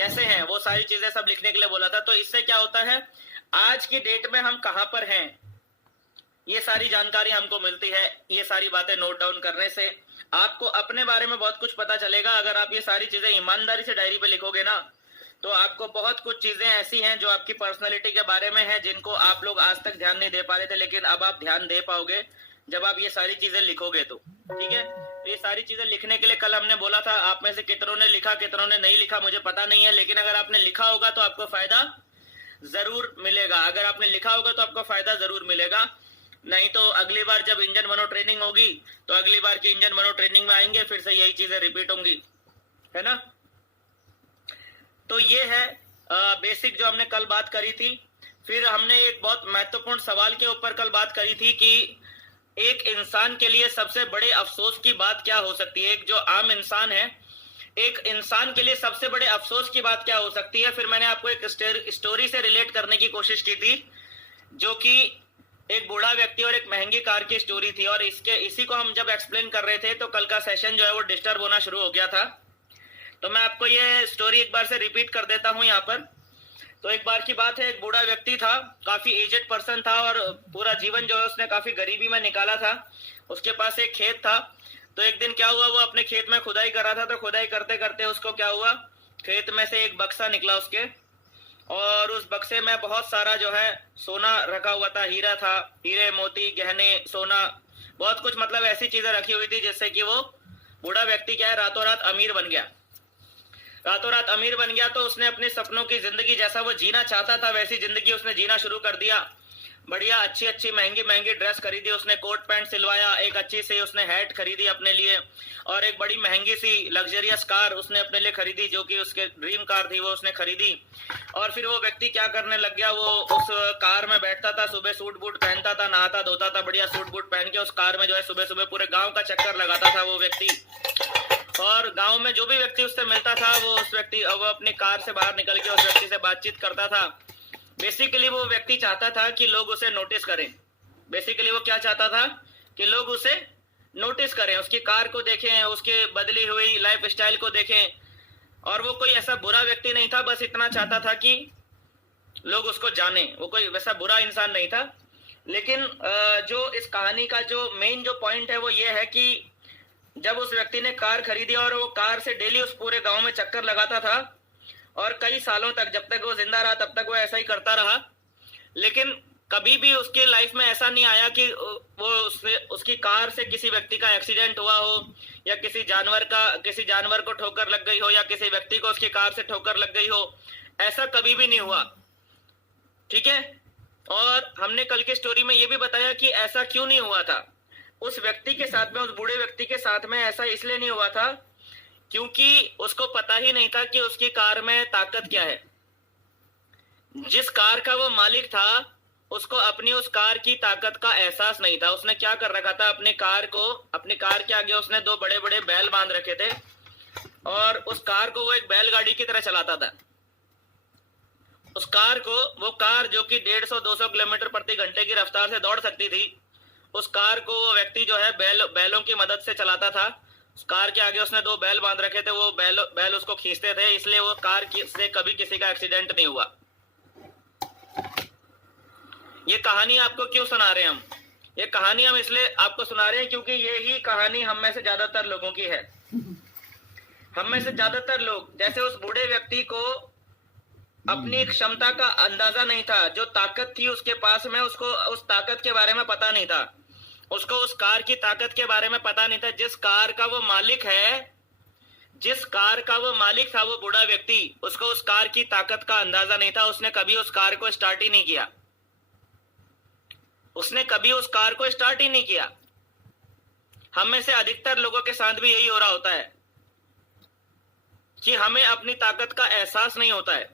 कैसे हैं, वो सारी चीजें सब लिखने के लिए बोला था। तो इससे क्या होता है, आज की डेट में हम कहां पर हैं ये सारी जानकारी हमको मिलती है। ये सारी बातें नोट डाउन करने से आपको अपने बारे में बहुत कुछ पता चलेगा। अगर आप ये सारी चीजें ईमानदारी से डायरी पे लिखोगे ना, तो आपको बहुत कुछ चीजें ऐसी हैं जो आपकी पर्सनैलिटी के बारे में है, जिनको आप लोग आज तक ध्यान नहीं दे पा रहे थे, लेकिन अब आप ध्यान दे पाओगे जब आप ये सारी चीजें लिखोगे तो। ठीक है, तो ये सारी चीजें लिखने के लिए कल हमने बोला था, आप में से कितनों ने लिखा कितनों ने नहीं लिखा मुझे पता नहीं है, लेकिन अगर आपने लिखा होगा तो आपको फायदा जरूर मिलेगा। अगर आपने लिखा होगा तो आपको फायदा जरूर मिलेगा। नहीं तो अगली बार जब इंजन मनो ट्रेनिंग होगी तो अगली बार की इंजन मनो ट्रेनिंग में आएंगे, फिर से यही चीजें रिपीट होंगी, है ना। तो ये है बेसिक जो हमने कल बात करी थी। फिर हमने एक बहुत महत्वपूर्ण सवाल के ऊपर कल बात करी थी कि एक इंसान के लिए सबसे बड़े अफसोस की बात क्या हो सकती है। एक जो आम इंसान है, एक इंसान के लिए सबसे बड़े अफसोस की बात क्या हो सकती है। फिर मैंने आपको एक स्टोरी से रिलेट करने की कोशिश की थी, जो कि एक बूढ़ा व्यक्ति और एक महंगी कार की स्टोरी थी। और इसी को हम जब एक्सप्लेन कर रहे थे तो कल का सेशन जो है वो डिस्टर्ब होना शुरू हो गया था। तो मैं आपको ये स्टोरी एक बार से रिपीट कर देता हूँ यहाँ पर। तो एक बार की बात है, एक बूढ़ा व्यक्ति था, काफी एजेड पर्सन था और पूरा जीवन जो है उसने काफी गरीबी में निकाला था। उसके पास एक खेत था। तो एक दिन क्या हुआ, वो अपने खेत में खुदाई कर रहा था। तो खुदाई करते करते उसको क्या हुआ, खेत में से एक बक्सा निकला उसके, और उस बक्से में बहुत सारा जो है सोना रखा हुआ था, हीरा था, हीरे मोती गहने सोना बहुत कुछ, मतलब ऐसी चीजें रखी हुई थी जिससे कि वो बूढ़ा व्यक्ति क्या है रातों रात अमीर बन गया। रातों रात अमीर बन गया तो उसने अपने सपनों की जिंदगी, जैसा वो जीना चाहता था वैसी जिंदगी उसने जीना शुरू कर दिया। बढ़िया अच्छी अच्छी महंगी महंगी ड्रेस खरीदी उसने, कोट पैंट सिलवाया, एक अच्छी सी उसने हैट खरीदी अपने लिए, और एक बड़ी महंगी सी लग्जरियस कार उसने अपने लिए खरीदी, जो कि उसके ड्रीम कार थी, वो उसने खरीदी। और फिर वो व्यक्ति क्या करने लग गया, वो उस कार में बैठता था, सुबह सूट बूट पहनता था, नहाता धोता था, बढ़िया सूट बूट पहन के उस कार में जो है सुबह सुबह पूरे गाँव का चक्कर लगाता था वो व्यक्ति। और गांव में जो भी व्यक्ति उससे मिलता था वो अपनी कार से बाहर निकल के उस व्यक्ति से बातचीत करता था। बेसिकली वो व्यक्ति चाहता था कि लोग उसे नोटिस करें। बेसिकली वो क्या चाहता था कि लोग उसे नोटिस करें, उसकी कार को देखें, उसके बदली हुई लाइफ स्टाइल को देखें। और वो कोई ऐसा बुरा व्यक्ति नहीं था, बस इतना चाहता था कि लोग उसको जाने। वो कोई वैसा बुरा इंसान नहीं था। लेकिन जो इस कहानी का जो मेन जो पॉइंट है वो ये है कि जब उस व्यक्ति ने कार खरीदी और वो कार से डेली उस पूरे गांव में चक्कर लगाता था, और कई सालों तक, जब तक वो जिंदा रहा तब तक वो ऐसा ही करता रहा। लेकिन कभी भी उसके लाइफ में ऐसा नहीं आया कि वो उसकी कार से किसी व्यक्ति का एक्सीडेंट हुआ हो, या किसी जानवर को ठोकर लग गई हो, या किसी व्यक्ति को उसकी कार से ठोकर लग गई हो। ऐसा कभी भी नहीं हुआ। ठीक है। और हमने कल की स्टोरी में ये भी बताया कि ऐसा क्यों नहीं हुआ था उस व्यक्ति के साथ में, उस बूढ़े व्यक्ति के साथ में। ऐसा इसलिए नहीं हुआ था क्योंकि उसको पता ही नहीं था कि उसकी कार में ताकत क्या है। जिस कार का वो मालिक था उसको अपनी उस कार की ताकत का एहसास नहीं था। उसने क्या कर रखा था, अपनी कार के आगे उसने दो बड़े बड़े बैल बांध रखे थे, और उस कार को वो एक बैलगाड़ी की तरह चलाता था। उस कार को, वो कार जो कि 150-200 किलोमीटर प्रति घंटे की रफ्तार से दौड़ सकती थी, उस कार को वो व्यक्ति जो है बैलों की मदद से चलाता था। उस कार के आगे उसने दो बैल बांध रखे थे, वो बैल उसको खींचते थे, इसलिए वो कार से कभी किसी का एक्सीडेंट नहीं हुआ। ये कहानी आपको क्यों सुना रहे हैं हम? ये कहानी हम इसलिए आपको सुना रहे हैं क्योंकि ये ही कहानी हम में से ज्यादातर लोगों की है। हम में से ज्यादातर लोग, जैसे उस बूढ़े व्यक्ति को अपनी क्षमता का अंदाजा नहीं था, जो ताकत थी उसके पास में, उसको उस ताकत के बारे में पता नहीं था, उसको उस कार की ताकत के बारे में पता नहीं था। जिस कार का वो मालिक था वो बूढ़ा व्यक्ति, उसको उस कार की ताकत का अंदाजा नहीं था। उसने कभी उस कार को स्टार्ट ही नहीं किया। हम में से अधिकतर लोगों के साथ भी यही हो रहा होता है कि हमें अपनी ताकत का एहसास नहीं होता है।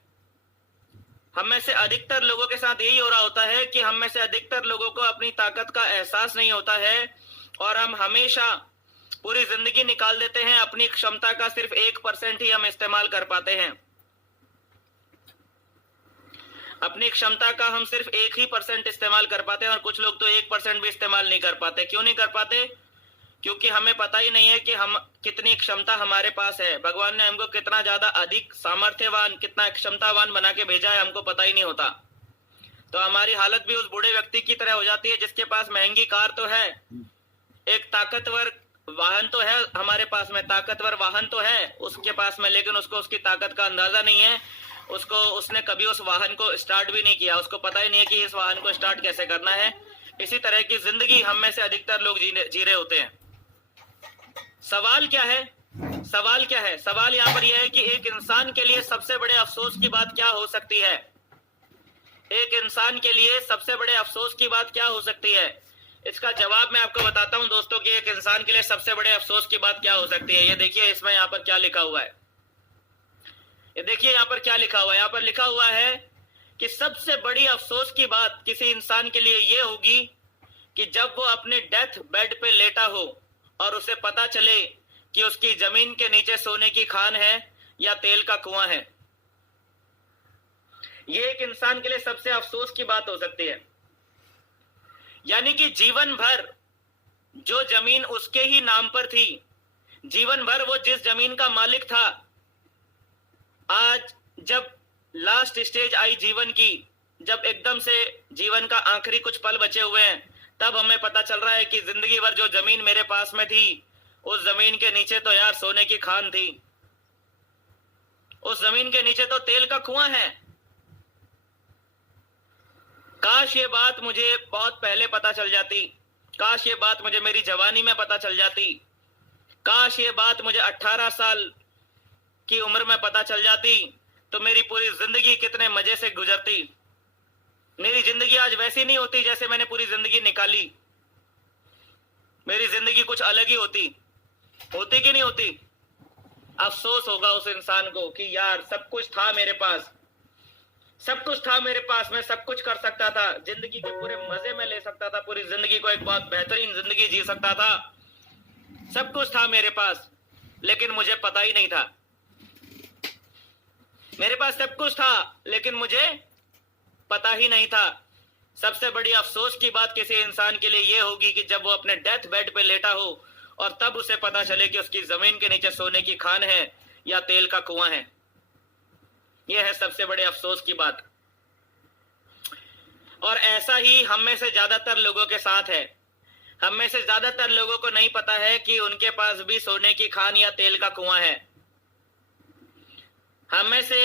हम में से अधिकतर लोगों के साथ यही हो रहा होता है कि हम में से अधिकतर लोगों को अपनी ताकत का एहसास नहीं होता है, और हम हमेशा पूरी जिंदगी निकाल देते हैं, अपनी क्षमता का सिर्फ 1% ही हम इस्तेमाल कर पाते हैं। अपनी क्षमता का हम सिर्फ 1% इस्तेमाल कर पाते हैं, और कुछ लोग तो 1% भी इस्तेमाल नहीं कर पाते। क्यों नहीं कर पाते? क्योंकि हमें पता ही नहीं है कि हम कितनी क्षमता हमारे पास है। भगवान ने हमको कितना ज्यादा अधिक सामर्थ्यवान, कितना क्षमतावान बना के भेजा है, हमको पता ही नहीं होता। तो हमारी हालत भी उस बूढ़े व्यक्ति की तरह हो जाती है जिसके पास महंगी कार तो है, एक ताकतवर वाहन तो है, हमारे पास में ताकतवर वाहन तो है उसके पास में, लेकिन उसको उसकी ताकत का अंदाजा नहीं है। उसने कभी उस वाहन को स्टार्ट भी नहीं किया, उसको पता ही नहीं है कि इस वाहन को स्टार्ट कैसे करना है। इसी तरह की जिंदगी हम में से अधिकतर लोग जी रहे होते हैं। सवाल क्या है? सवाल क्या है? सवाल यहाँ पर यह है कि एक इंसान के लिए सबसे बड़े अफसोस की बात क्या हो सकती है? एक इंसान के लिए सबसे बड़े अफसोस की बात क्या हो सकती है? इसका जवाब मैं आपको बताता हूं दोस्तों कि एक इंसान के लिए सबसे बड़े अफसोस की बात क्या हो सकती है। ये देखिए इसमें यहाँ पर क्या लिखा हुआ है, ये देखिए यहाँ पर क्या लिखा हुआ है। यहाँ पर लिखा हुआ है कि सबसे बड़ी अफसोस की बात किसी इंसान के लिए ये होगी कि जब वो अपने डेथ बेड पे लेटा हो और उसे पता चले कि उसकी जमीन के नीचे सोने की खान है या तेल का कुआं है। ये एक इंसान के लिए सबसे अफसोस की बात हो सकती है। यानी कि जीवन भर जो जमीन उसके ही नाम पर थी, जीवन भर वो जिस जमीन का मालिक था, आज जब लास्ट स्टेज आई जीवन की, जब एकदम से जीवन का आखिरी कुछ पल बचे हुए हैं, तब हमें पता चल रहा है कि जिंदगी भर जो जमीन मेरे पास में थी, उस जमीन के नीचे तो यार सोने की खान थी, उस जमीन के नीचे तो तेल का कुआं है। काश ये बात मुझे बहुत पहले पता चल जाती, काश ये बात मुझे मेरी जवानी में पता चल जाती, काश ये बात मुझे 18 साल की उम्र में पता चल जाती, तो मेरी पूरी जिंदगी कितने मजे से गुजरती। मेरी जिंदगी आज वैसी नहीं होती जैसे मैंने पूरी जिंदगी निकाली, मेरी जिंदगी कुछ अलग ही होती कि नहीं होती। अफसोस होगा उस इंसान को कि यार सब कुछ था मेरे पास, सब कुछ था मेरे पास, मैं सब कुछ कर सकता था, जिंदगी के पूरे मजे में ले सकता था, पूरी जिंदगी को एक बहुत बेहतरीन जिंदगी जी सकता था, सब कुछ था मेरे पास, लेकिन मुझे पता ही नहीं था। मेरे पास सब कुछ था लेकिन मुझे पता ही नहीं था। सबसे बड़ी अफसोस की बात किसी इंसान के लिए यह होगी कि जब वो अपने डेथ बेड पे लेटा हो और तब उसे पता चले कि उसकी जमीन के नीचे सोने की खान है या तेल का कुआं है। यह है सबसे बड़े अफसोस की बात। और ऐसा ही हम में से ज्यादातर लोगों के साथ है। हम में से ज्यादातर लोगों को नहीं पता है कि उनके पास भी सोने की खान या तेल का कुआं है। हम में से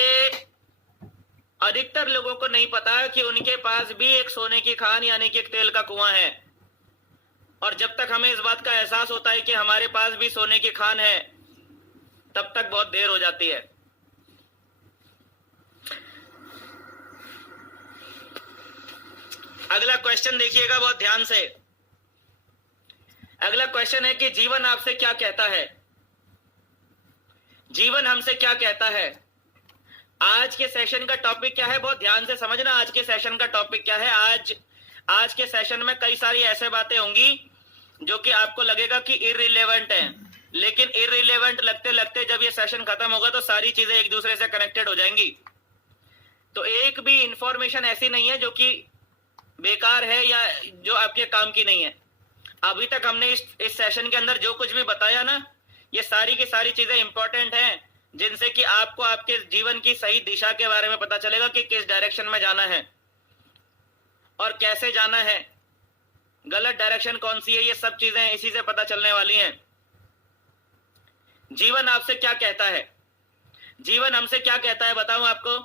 अधिकतर लोगों को नहीं पता कि उनके पास भी एक सोने की खान यानी कि एक तेल का कुआं है। और जब तक हमें इस बात का एहसास होता है कि हमारे पास भी सोने की खान है, तब तक बहुत देर हो जाती है। अगला क्वेश्चन देखिएगा बहुत ध्यान से। अगला क्वेश्चन है कि जीवन आपसे क्या कहता है? जीवन हमसे क्या कहता है? आज के सेशन का टॉपिक क्या है, बहुत ध्यान से समझना। आज के सेशन का टॉपिक क्या है? आज के सेशन में कई सारी ऐसे बातें होंगी जो कि आपको लगेगा कि इररिलेवेंट है, लेकिन इररिलेवेंट लगते लगते जब ये सेशन खत्म होगा तो सारी चीजें एक दूसरे से कनेक्टेड हो जाएंगी। तो एक भी इंफॉर्मेशन ऐसी नहीं है जो कि बेकार है या जो आपके काम की नहीं है। अभी तक हमने इस सेशन के अंदर जो कुछ भी बताया ना, ये सारी की सारी चीजें इंपॉर्टेंट हैं, जिनसे कि आपको आपके जीवन की सही दिशा के बारे में पता चलेगा कि किस डायरेक्शन में जाना है और कैसे जाना है, गलत डायरेक्शन कौन सी है, ये सब चीजें इसी से पता चलने वाली हैं। जीवन आपसे क्या कहता है? जीवन हमसे क्या कहता है बताऊं आपको?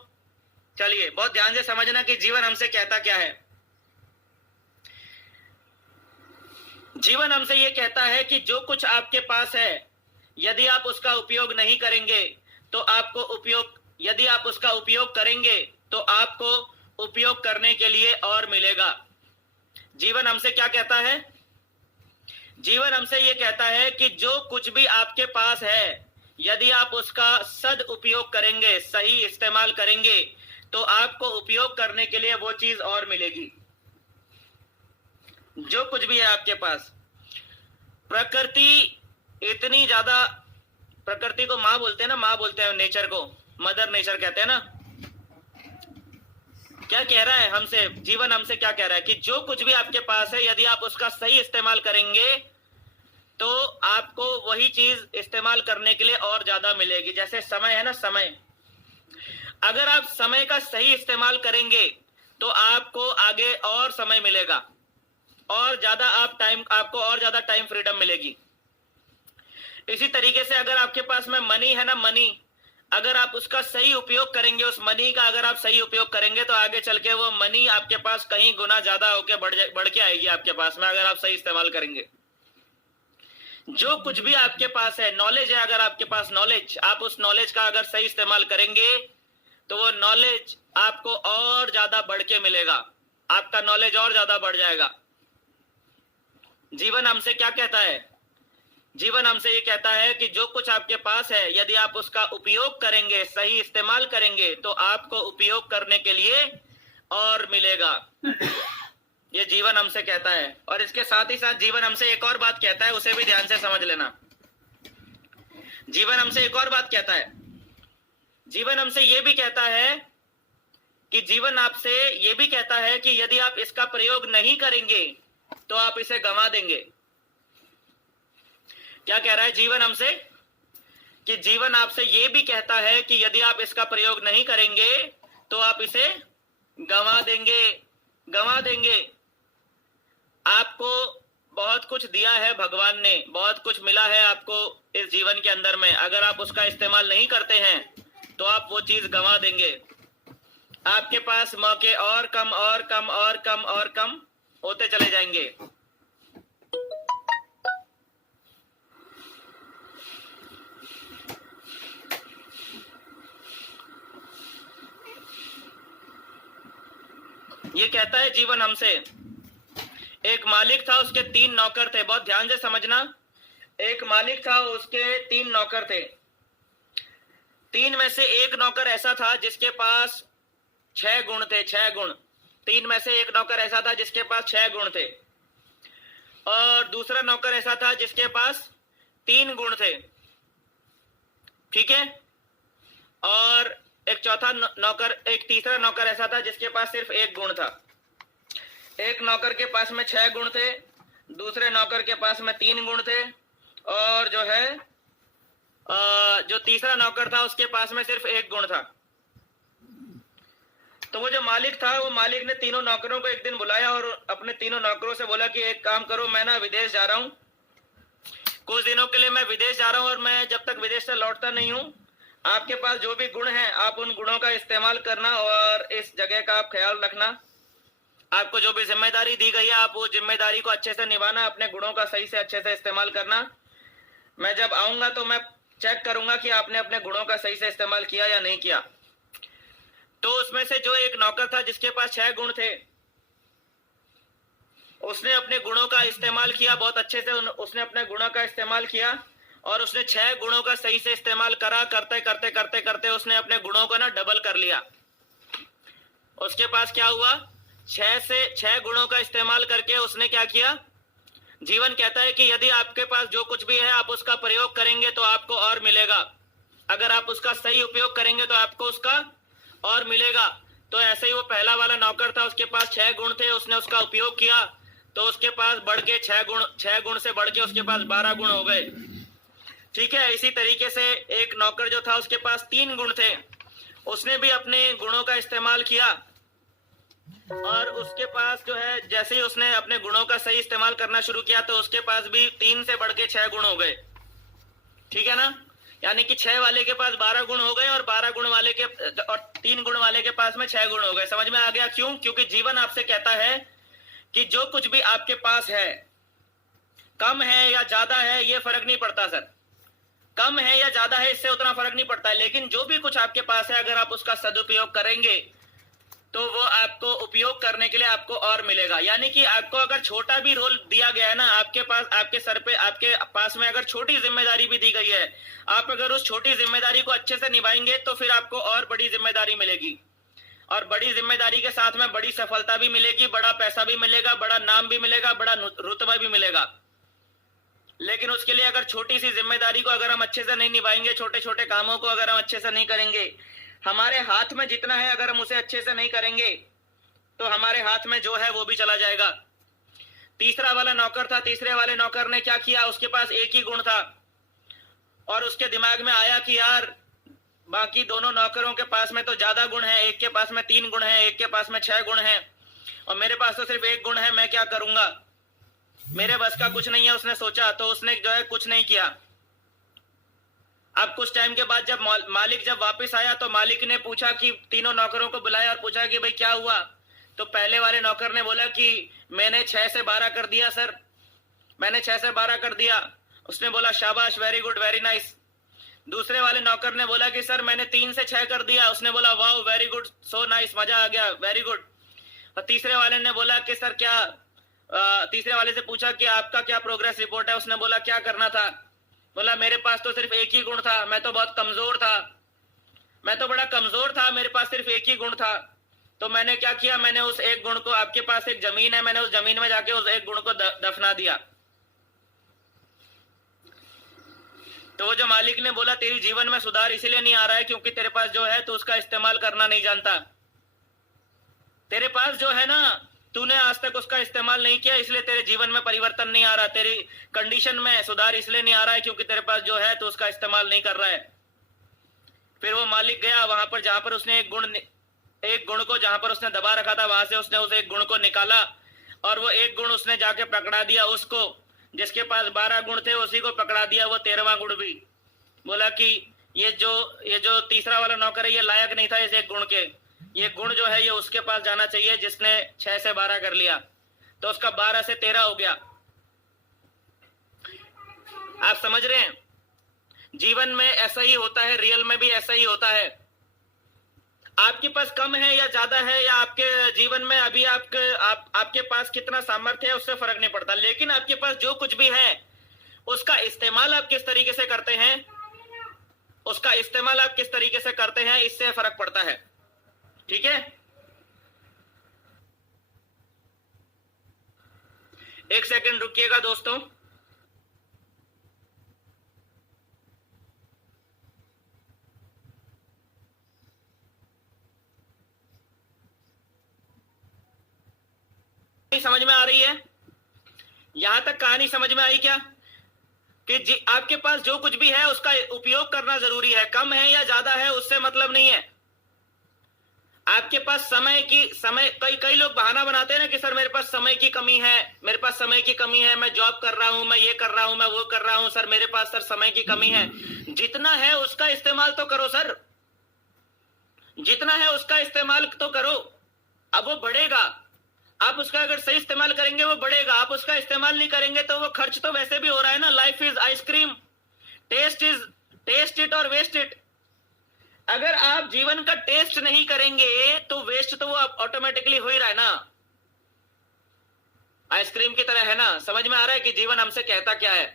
चलिए बहुत ध्यान से समझना कि जीवन हमसे कहता क्या है। जीवन हमसे यह कहता है कि जो कुछ आपके पास है, यदि आप उसका उपयोग नहीं करेंगे तो यदि आप उसका उपयोग करेंगे तो आपको उपयोग करने के लिए और मिलेगा। जीवन हमसे क्या कहता है? जीवन हमसे यह कहता है कि जो कुछ भी आपके पास है, यदि आप उसका सदुपयोग करेंगे, सही इस्तेमाल करेंगे, तो आपको उपयोग करने के लिए वो चीज और मिलेगी। जो कुछ भी है आपके पास। प्रकृति इतनी ज्यादा, प्रकृति को माँ बोलते हैं ना, माँ बोलते हैं नेचर को, मदर नेचर कहते हैं ना। क्या कह रहा है हमसे? जीवन हमसे क्या कह रहा है कि जो कुछ भी आपके पास है, यदि आप उसका सही इस्तेमाल करेंगे तो आपको वही चीज इस्तेमाल करने के लिए और ज्यादा मिलेगी। जैसे समय है ना, समय, अगर आप समय का सही इस्तेमाल करेंगे तो आपको आगे और समय मिलेगा, और ज्यादा आपको और ज्यादा टाइम फ्रीडम मिलेगी। इसी तरीके से अगर आपके पास में मनी है ना, मनी, अगर आप उसका सही उपयोग करेंगे, उस मनी का अगर आप सही उपयोग करेंगे तो आगे चल के वो मनी आपके पास कहीं गुना ज्यादा होके बढ़ के आएगी आपके पास में, अगर आप सही इस्तेमाल करेंगे। जो कुछ भी आपके पास है, नॉलेज है, अगर आपके पास नॉलेज, आप उस नॉलेज का अगर सही इस्तेमाल करेंगे तो वो नॉलेज आपको और ज्यादा बढ़ के मिलेगा, आपका नॉलेज और ज्यादा बढ़ जाएगा। जीवन हमसे क्या कहता है? जीवन हमसे ये कहता है कि जो कुछ आपके पास है, यदि आप उसका उपयोग करेंगे, सही इस्तेमाल करेंगे, तो आपको उपयोग करने के लिए और मिलेगा। ये जीवन हमसे कहता है। और इसके साथ ही साथ जीवन हमसे एक और बात कहता है, उसे भी ध्यान से समझ लेना। जीवन हमसे एक और बात कहता है, जीवन हमसे ये भी कहता है कि जीवन आपसे ये भी कहता है कि यदि आप इसका प्रयोग नहीं करेंगे तो आप इसे गंवा देंगे। क्या कह रहा है जीवन हमसे? कि जीवन आपसे ये भी कहता है कि यदि आप इसका प्रयोग नहीं करेंगे तो आप इसे गंवा देंगे, गंवा देंगे। आपको बहुत कुछ दिया है भगवान ने, बहुत कुछ मिला है आपको इस जीवन के अंदर में, अगर आप उसका इस्तेमाल नहीं करते हैं तो आप वो चीज गंवा देंगे। आपके पास मौके और कम और कम और कम और कम होते चले जाएंगे। ये कहता है जीवन हमसे। एक मालिक था, उसके 3 नौकर थे, बहुत ध्यान से समझना। एक मालिक था, उसके 3 नौकर थे। 3 में से एक नौकर ऐसा था जिसके पास 6 गुण थे, 6 गुण। 3 में से एक नौकर ऐसा था जिसके पास 6 गुण थे, और दूसरा नौकर ऐसा था जिसके पास 3 गुण थे, ठीक है। और एक चौथा नौकर, एक तीसरा नौकर ऐसा था जिसके पास सिर्फ 1 गुण था। एक नौकर के पास में 6 गुण थे, दूसरे नौकर के पास में 3 गुण थे, और जो है जो तीसरा नौकर था उसके पास में सिर्फ 1 गुण था। तो वो जो मालिक था, वो मालिक ने तीनों नौकरों को एक दिन बुलाया और अपने तीनों नौकरों से बोला कि एक काम करो, मैं ना विदेश जा रहा हूँ, कुछ दिनों के लिए मैं विदेश जा रहा हूँ, और मैं जब तक विदेश से लौटता नहीं हूँ, आपके पास जो भी गुण हैं आप उन गुणों का इस्तेमाल करना, और इस जगह का आप ख्याल रखना। आपको जो भी जिम्मेदारी दी गई है आप वो जिम्मेदारी को अच्छे से निभाना, अपने गुणों का सही से अच्छे से इस्तेमाल करना। मैं जब आऊंगा तो मैं चेक करूंगा कि आपने अपने गुणों का सही से इस्तेमाल किया या नहीं किया। तो उसमें से जो एक नौकर था जिसके पास 6 गुण थे, उसने अपने गुणों का इस्तेमाल किया बहुत अच्छे से, उसने अपने गुणों का इस्तेमाल किया, और उसने 6 गुणों का सही से इस्तेमाल करा। करते करते करते करते उसने अपने गुणों को ना डबल कर लिया। उसके पास क्या हुआ, 6 गुणों का इस्तेमाल करके उसने क्या किया। जीवन कहता है कि यदि आपके पास जो कुछ भी है आप उसका प्रयोग करेंगे तो आपको और मिलेगा, अगर आप उसका सही उपयोग करेंगे तो आपको उसका और मिलेगा। तो ऐसे ही वो पहला वाला नौकर था, उसके पास 6 गुण थे, उसने उसका उपयोग किया तो उसके पास बढ़ के 6 गुण से बढ़ के उसके पास 12 गुण हो गए, ठीक है। इसी तरीके से एक नौकर जो था उसके पास 3 गुण थे, उसने भी अपने गुणों का इस्तेमाल किया, और उसके पास जो है जैसे ही उसने अपने गुणों का सही इस्तेमाल करना शुरू किया तो उसके पास भी 3 से बढ़ के 6 गुण हो गए, ठीक है ना। यानी कि 6 वाले के पास 12 गुण हो गए, और 12 गुण वाले के और 3 गुण वाले के पास में 6 गुण हो गए। समझ में आ गया क्यों? क्योंकि जीवन आपसे कहता है कि जो कुछ भी आपके पास है, कम है या ज्यादा है ये फर्क नहीं पड़ता सर, कम है या ज्यादा है इससे उतना फर्क नहीं पड़ता है, लेकिन जो भी कुछ आपके पास है अगर आप उसका सदुपयोग करेंगे तो वो आपको उपयोग करने के लिए आपको और मिलेगा। यानी कि आपको अगर छोटा भी रोल दिया गया है ना, आपके पास, आपके सर पे, आपके पास में अगर छोटी जिम्मेदारी भी दी गई है, आप अगर उस छोटी जिम्मेदारी को अच्छे से निभाएंगे तो फिर आपको और बड़ी जिम्मेदारी मिलेगी, और बड़ी जिम्मेदारी के साथ में बड़ी सफलता भी मिलेगी, बड़ा पैसा भी मिलेगा, बड़ा नाम भी मिलेगा, बड़ा रुतबा भी मिलेगा। लेकिन उसके लिए अगर छोटी सी जिम्मेदारी को अगर हम अच्छे से नहीं निभाएंगे, छोटे छोटे कामों को अगर हम अच्छे से नहीं करेंगे, हमारे हाथ में जितना है अगर हम उसे अच्छे से नहीं करेंगे तो हमारे हाथ में जो है वो भी चला जाएगा। तीसरा वाला नौकर था, तीसरे वाले नौकर ने क्या किया, उसके पास एक ही गुण था और उसके दिमाग में आया कि यार बाकी दोनों नौकरों के पास में तो ज्यादा गुण है, एक के पास में 3 गुण है, एक के पास में 6 गुण है और मेरे पास तो सिर्फ 1 गुण है, मैं क्या करूंगा, मेरे बस का कुछ नहीं है। उसने सोचा तो उसने जो है कुछ नहीं किया। अब कुछ टाइम के बाद जब मालिक जब वापस आया तो मालिक ने पूछा कि तीनों नौकरों को बुलाया और पूछा कि भाई क्या हुआ। तो पहले वाले नौकर ने बोला कि मैंने 6 से 12 कर दिया सर, मैंने 6 से 12 कर दिया। उसने बोला शाबाश, वेरी गुड, वेरी नाइस। दूसरे वाले नौकर ने बोला कि सर मैंने 3 से 6 कर दिया। उसने बोला वाह, वेरी गुड, सो नाइस, मजा आ गया, वेरी गुड। और तीसरे वाले ने बोला कि सर क्या, तीसरे वाले से पूछा कि आपका क्या प्रोग्रेस रिपोर्ट है। उसने बोला क्या करना था। बोला मेरे पास तो सिर्फ एक ही गुण था, मैं तो बहुत कमजोर था, मैं तो बड़ा कमजोर था, मेरे पास सिर्फ एक ही गुण था। तो मैंने क्या किया, मैंने उस एक गुण को, आपके पास एक जमीन है, मैंने उस जमीन में जाके उस एक गुण को दफना दिया। तो वो जो मालिक ने बोला तेरी जीवन में सुधार इसलिए नहीं आ रहा है क्योंकि तेरे पास जो है तो उसका इस्तेमाल करना नहीं जानता, तेरे पास जो है ना तूने आज तक उसका इस्तेमाल नहीं किया, इसलिए तेरे जीवन में परिवर्तन नहीं आ रहा, तेरी कंडीशन में सुधार इसलिए नहीं आ रहा है क्योंकि तेरे पास जो है तो उसका इस्तेमाल नहीं कर रहा है। फिर वो मालिक गया वहां पर जहां पर उसने एक गुण को जहां पर उसने दबा रखा था, वहां से उसने उस एक गुण को निकाला और वो एक गुण उसने जाके पकड़ा दिया उसको, जिसके पास 12 गुण थे उसी को पकड़ा दिया वो 13वां गुण भी। बोला कि ये जो तीसरा वाला नौकर है ये लायक नहीं था इस एक गुण के, ये गुण जो है ये उसके पास जाना चाहिए जिसने 6 से 12 कर लिया। तो उसका 12 से 13 हो गया। आप समझ रहे हैं, जीवन में ऐसा ही होता है, रियल में भी ऐसा ही होता है। आपके पास कम है या ज्यादा है, या आपके जीवन में अभी आपके पास कितना सामर्थ्य है उससे फर्क नहीं पड़ता, लेकिन आपके पास जो कुछ भी है उसका इस्तेमाल आप किस तरीके से करते हैं, उसका इस्तेमाल आप किस तरीके से करते हैं, इससे फर्क पड़ता है। ठीक है, एक सेकंड रुकिएगा दोस्तों। समझ में आ रही है, यहां तक कहानी समझ में आई क्या, कि आपके पास जो कुछ भी है उसका उपयोग करना जरूरी है, कम है या ज्यादा है उससे मतलब नहीं है। आपके पास कई लोग बहाना बनाते हैं ना कि सर मेरे पास समय की कमी है, मेरे पास समय की कमी है, मैं जॉब कर रहा हूं, मैं ये कर रहा हूं, मैं वो कर रहा हूं, सर मेरे पास सर समय की कमी है। जितना है उसका इस्तेमाल तो करो सर, जितना है उसका इस्तेमाल तो करो, अब वो बढ़ेगा। आप उसका अगर सही इस्तेमाल करेंगे वो बढ़ेगा, आप उसका इस्तेमाल नहीं करेंगे तो वो खर्च तो वैसे भी हो रहा है ना। Life is ice cream, taste it और वेस्ट इट। अगर आप जीवन का टेस्ट नहीं करेंगे तो वेस्ट तो वो ऑटोमेटिकली हो ही रहा है ना, आइसक्रीम की तरह है ना। समझ में आ रहा है कि जीवन हमसे कहता क्या है,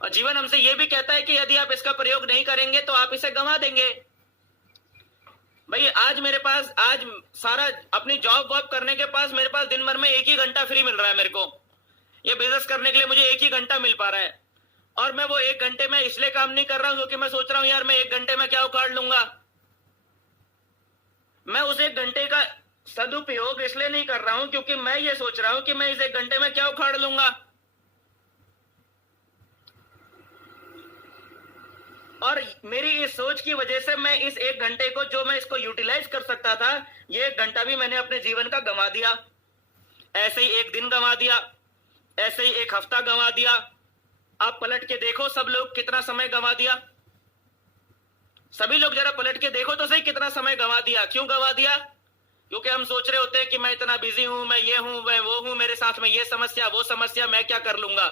और जीवन हमसे यह भी कहता है कि यदि आप इसका प्रयोग नहीं करेंगे तो आप इसे गंवा देंगे। भाई आज मेरे पास, आज सारा अपनी जॉब वॉब करने के पास मेरे पास दिन भर में 1 ही घंटा फ्री मिल रहा है, मेरे को ये बिजनेस करने के लिए मुझे 1 ही घंटा मिल पा रहा है, और मैं वो 1 घंटे में इसलिए काम नहीं कर रहा हूं क्योंकि मैं सोच रहा हूं यार मैं 1 घंटे में क्या उखाड़ लूंगा। मैं उस 1 घंटे का सदुपयोग इसलिए नहीं कर रहा हूं क्योंकि मैं ये सोच रहा हूं कि मैं इस 1 घंटे में क्या उखाड़ लूंगा, और मेरी इस सोच की वजह से मैं इस 1 घंटे को, जो मैं इसको यूटिलाइज कर सकता था, ये 1 घंटा भी मैंने अपने जीवन का गंवा दिया। ऐसे ही 1 दिन गंवा दिया, ऐसे ही 1 हफ्ता गंवा दिया। आप पलट के देखो सब लोग कितना समय गंवा दिया, सभी लोग जरा पलट के देखो तो सही कितना समय गंवा दिया। क्यों गंवा दिया? क्योंकि हम सोच रहे होते हैं कि मैं इतना बिजी हूं, मैं ये हूं, मैं वो हूं, मेरे साथ में ये समस्या वो समस्या, मैं क्या कर लूंगा।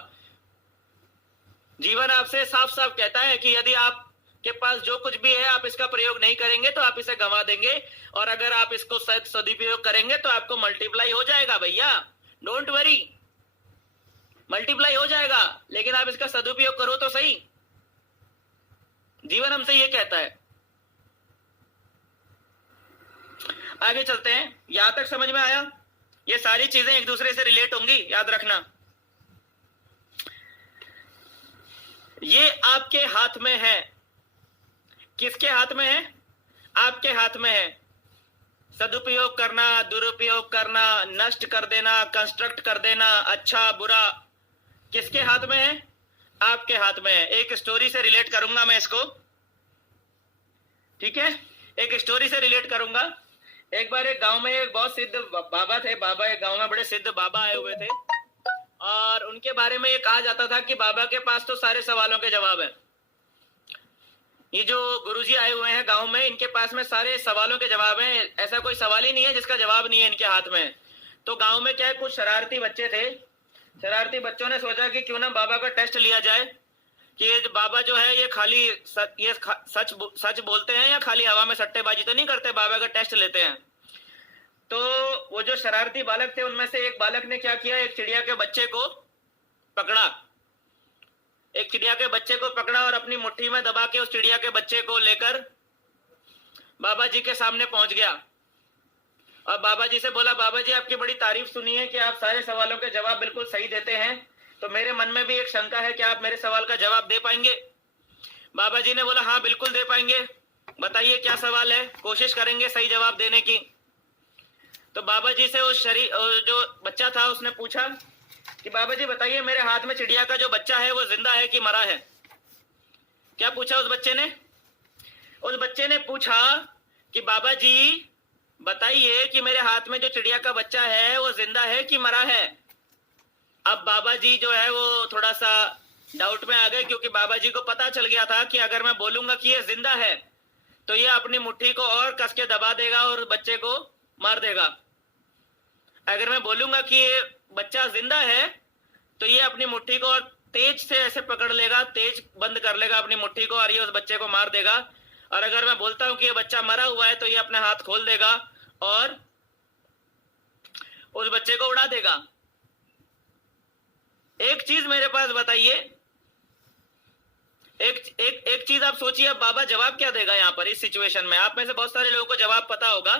जीवन आपसे साफ साफ कहता है कि यदि आप के पास जो कुछ भी है आप इसका प्रयोग नहीं करेंगे तो आप इसे गंवा देंगे, और अगर आप इसको सदुपयोग करेंगे तो आपको मल्टीप्लाई हो जाएगा भैया, डोंट वरी, मल्टीप्लाई हो जाएगा। लेकिन आप इसका सदुपयोग करो तो सही, जीवन हमसे ये कहता है। आगे चलते हैं, यहां तक समझ में आया? ये सारी चीजें एक दूसरे से रिलेट होंगी, याद रखना। ये आपके हाथ में है। किसके हाथ में है? आपके हाथ में है। सदुपयोग करना, दुरुपयोग करना, नष्ट कर देना, कंस्ट्रक्ट कर देना, अच्छा बुरा, किसके हाथ में है? आपके हाथ में है। एक स्टोरी से रिलेट करूंगा मैं इसको, ठीक है? एक स्टोरी से रिलेट करूंगा। एक बार एक गांव में एक बहुत सिद्ध बाबा थे। बाबा, एक गांव में बड़े सिद्ध बाबा आए हुए थे और उनके बारे में ये कहा जाता था कि बाबा के पास तो सारे सवालों के जवाब है। ये जो गुरुजी आए हुए हैं गांव में, इनके पास में सारे सवालों के जवाब हैं। ऐसा कोई सवाल ही नहीं है जिसका जवाब नहीं है इनके हाथ में। तो गांव में क्या है, कुछ शरारती बच्चे थे। शरारती बच्चों ने सोचा कि क्यों ना बाबा का टेस्ट लिया जाए कि ये बाबा जो है ये खाली सच बोलते हैं या खाली हवा में सट्टेबाजी तो नहीं करते। बाबा का टेस्ट लेते हैं। तो वो जो शरारती बालक थे उनमें से एक बालक ने क्या किया, एक चिड़िया के बच्चे को पकड़ा। एक चिड़िया के बच्चे को पकड़ा और अपनी मुट्ठी में दबा के उस चिड़िया के बच्चे को लेकर बाबा जी के सामने पहुंच गया और बाबा जी से बोला, बाबा जी आपकी बड़ी तारीफ सुनी है कि आप सारे सवालों के जवाब बिल्कुल सही देते हैं, तो मेरे मन में भी एक शंका है कि आप मेरे सवाल का जवाब दे पाएंगे? बाबा जी ने बोला, हाँ बिल्कुल दे पाएंगे, बताइए क्या सवाल है, कोशिश करेंगे सही जवाब देने की। तो बाबा जी से उस जो बच्चा था उसने पूछा कि बाबा जी बताइए, मेरे हाथ में चिड़िया का जो बच्चा है वो जिंदा है कि मरा है? क्या पूछा उस बच्चे ने? उस बच्चे ने पूछा कि बाबा जी बताइए कि मेरे हाथ में जो चिड़िया का बच्चा है वो जिंदा है कि मरा है? अब बाबा जी जो है वो थोड़ा सा डाउट में आ गए, क्योंकि बाबा जी को पता चल गया था कि अगर मैं बोलूंगा कि ये जिंदा है तो ये अपनी मुट्ठी को और कस के दबा देगा और बच्चे को मार देगा। अगर मैं बोलूंगा कि ये बच्चा जिंदा है तो ये अपनी मुट्ठी को और तेज से ऐसे पकड़ लेगा, तेज बंद कर लेगा अपनी मुट्ठी को और ये उस बच्चे को मार देगा। और अगर मैं बोलता हूं कि ये बच्चा मरा हुआ है तो ये अपने हाथ खोल देगा और उस बच्चे को उड़ा देगा। एक चीज मेरे पास बताइए, एक चीज आप सोचिए, अब बाबा जवाब क्या देगा यहाँ पर इस सिचुएशन में? आप में से बहुत सारे लोगों को जवाब पता होगा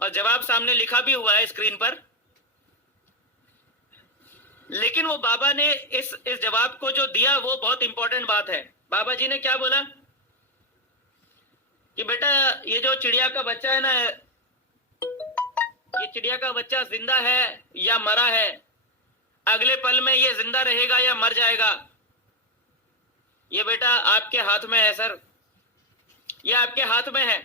और जवाब सामने लिखा भी हुआ है स्क्रीन पर। लेकिन वो बाबा ने इस जवाब को जो दिया वो बहुत इंपॉर्टेंट बात है। बाबा जी ने क्या बोला कि बेटा ये जो चिड़िया का बच्चा है ना, ये चिड़िया का बच्चा जिंदा है या मरा है? अगले पल में ये जिंदा रहेगा या मर जाएगा? ये बेटा आपके हाथ में है सर, ये आपके हाथ में है।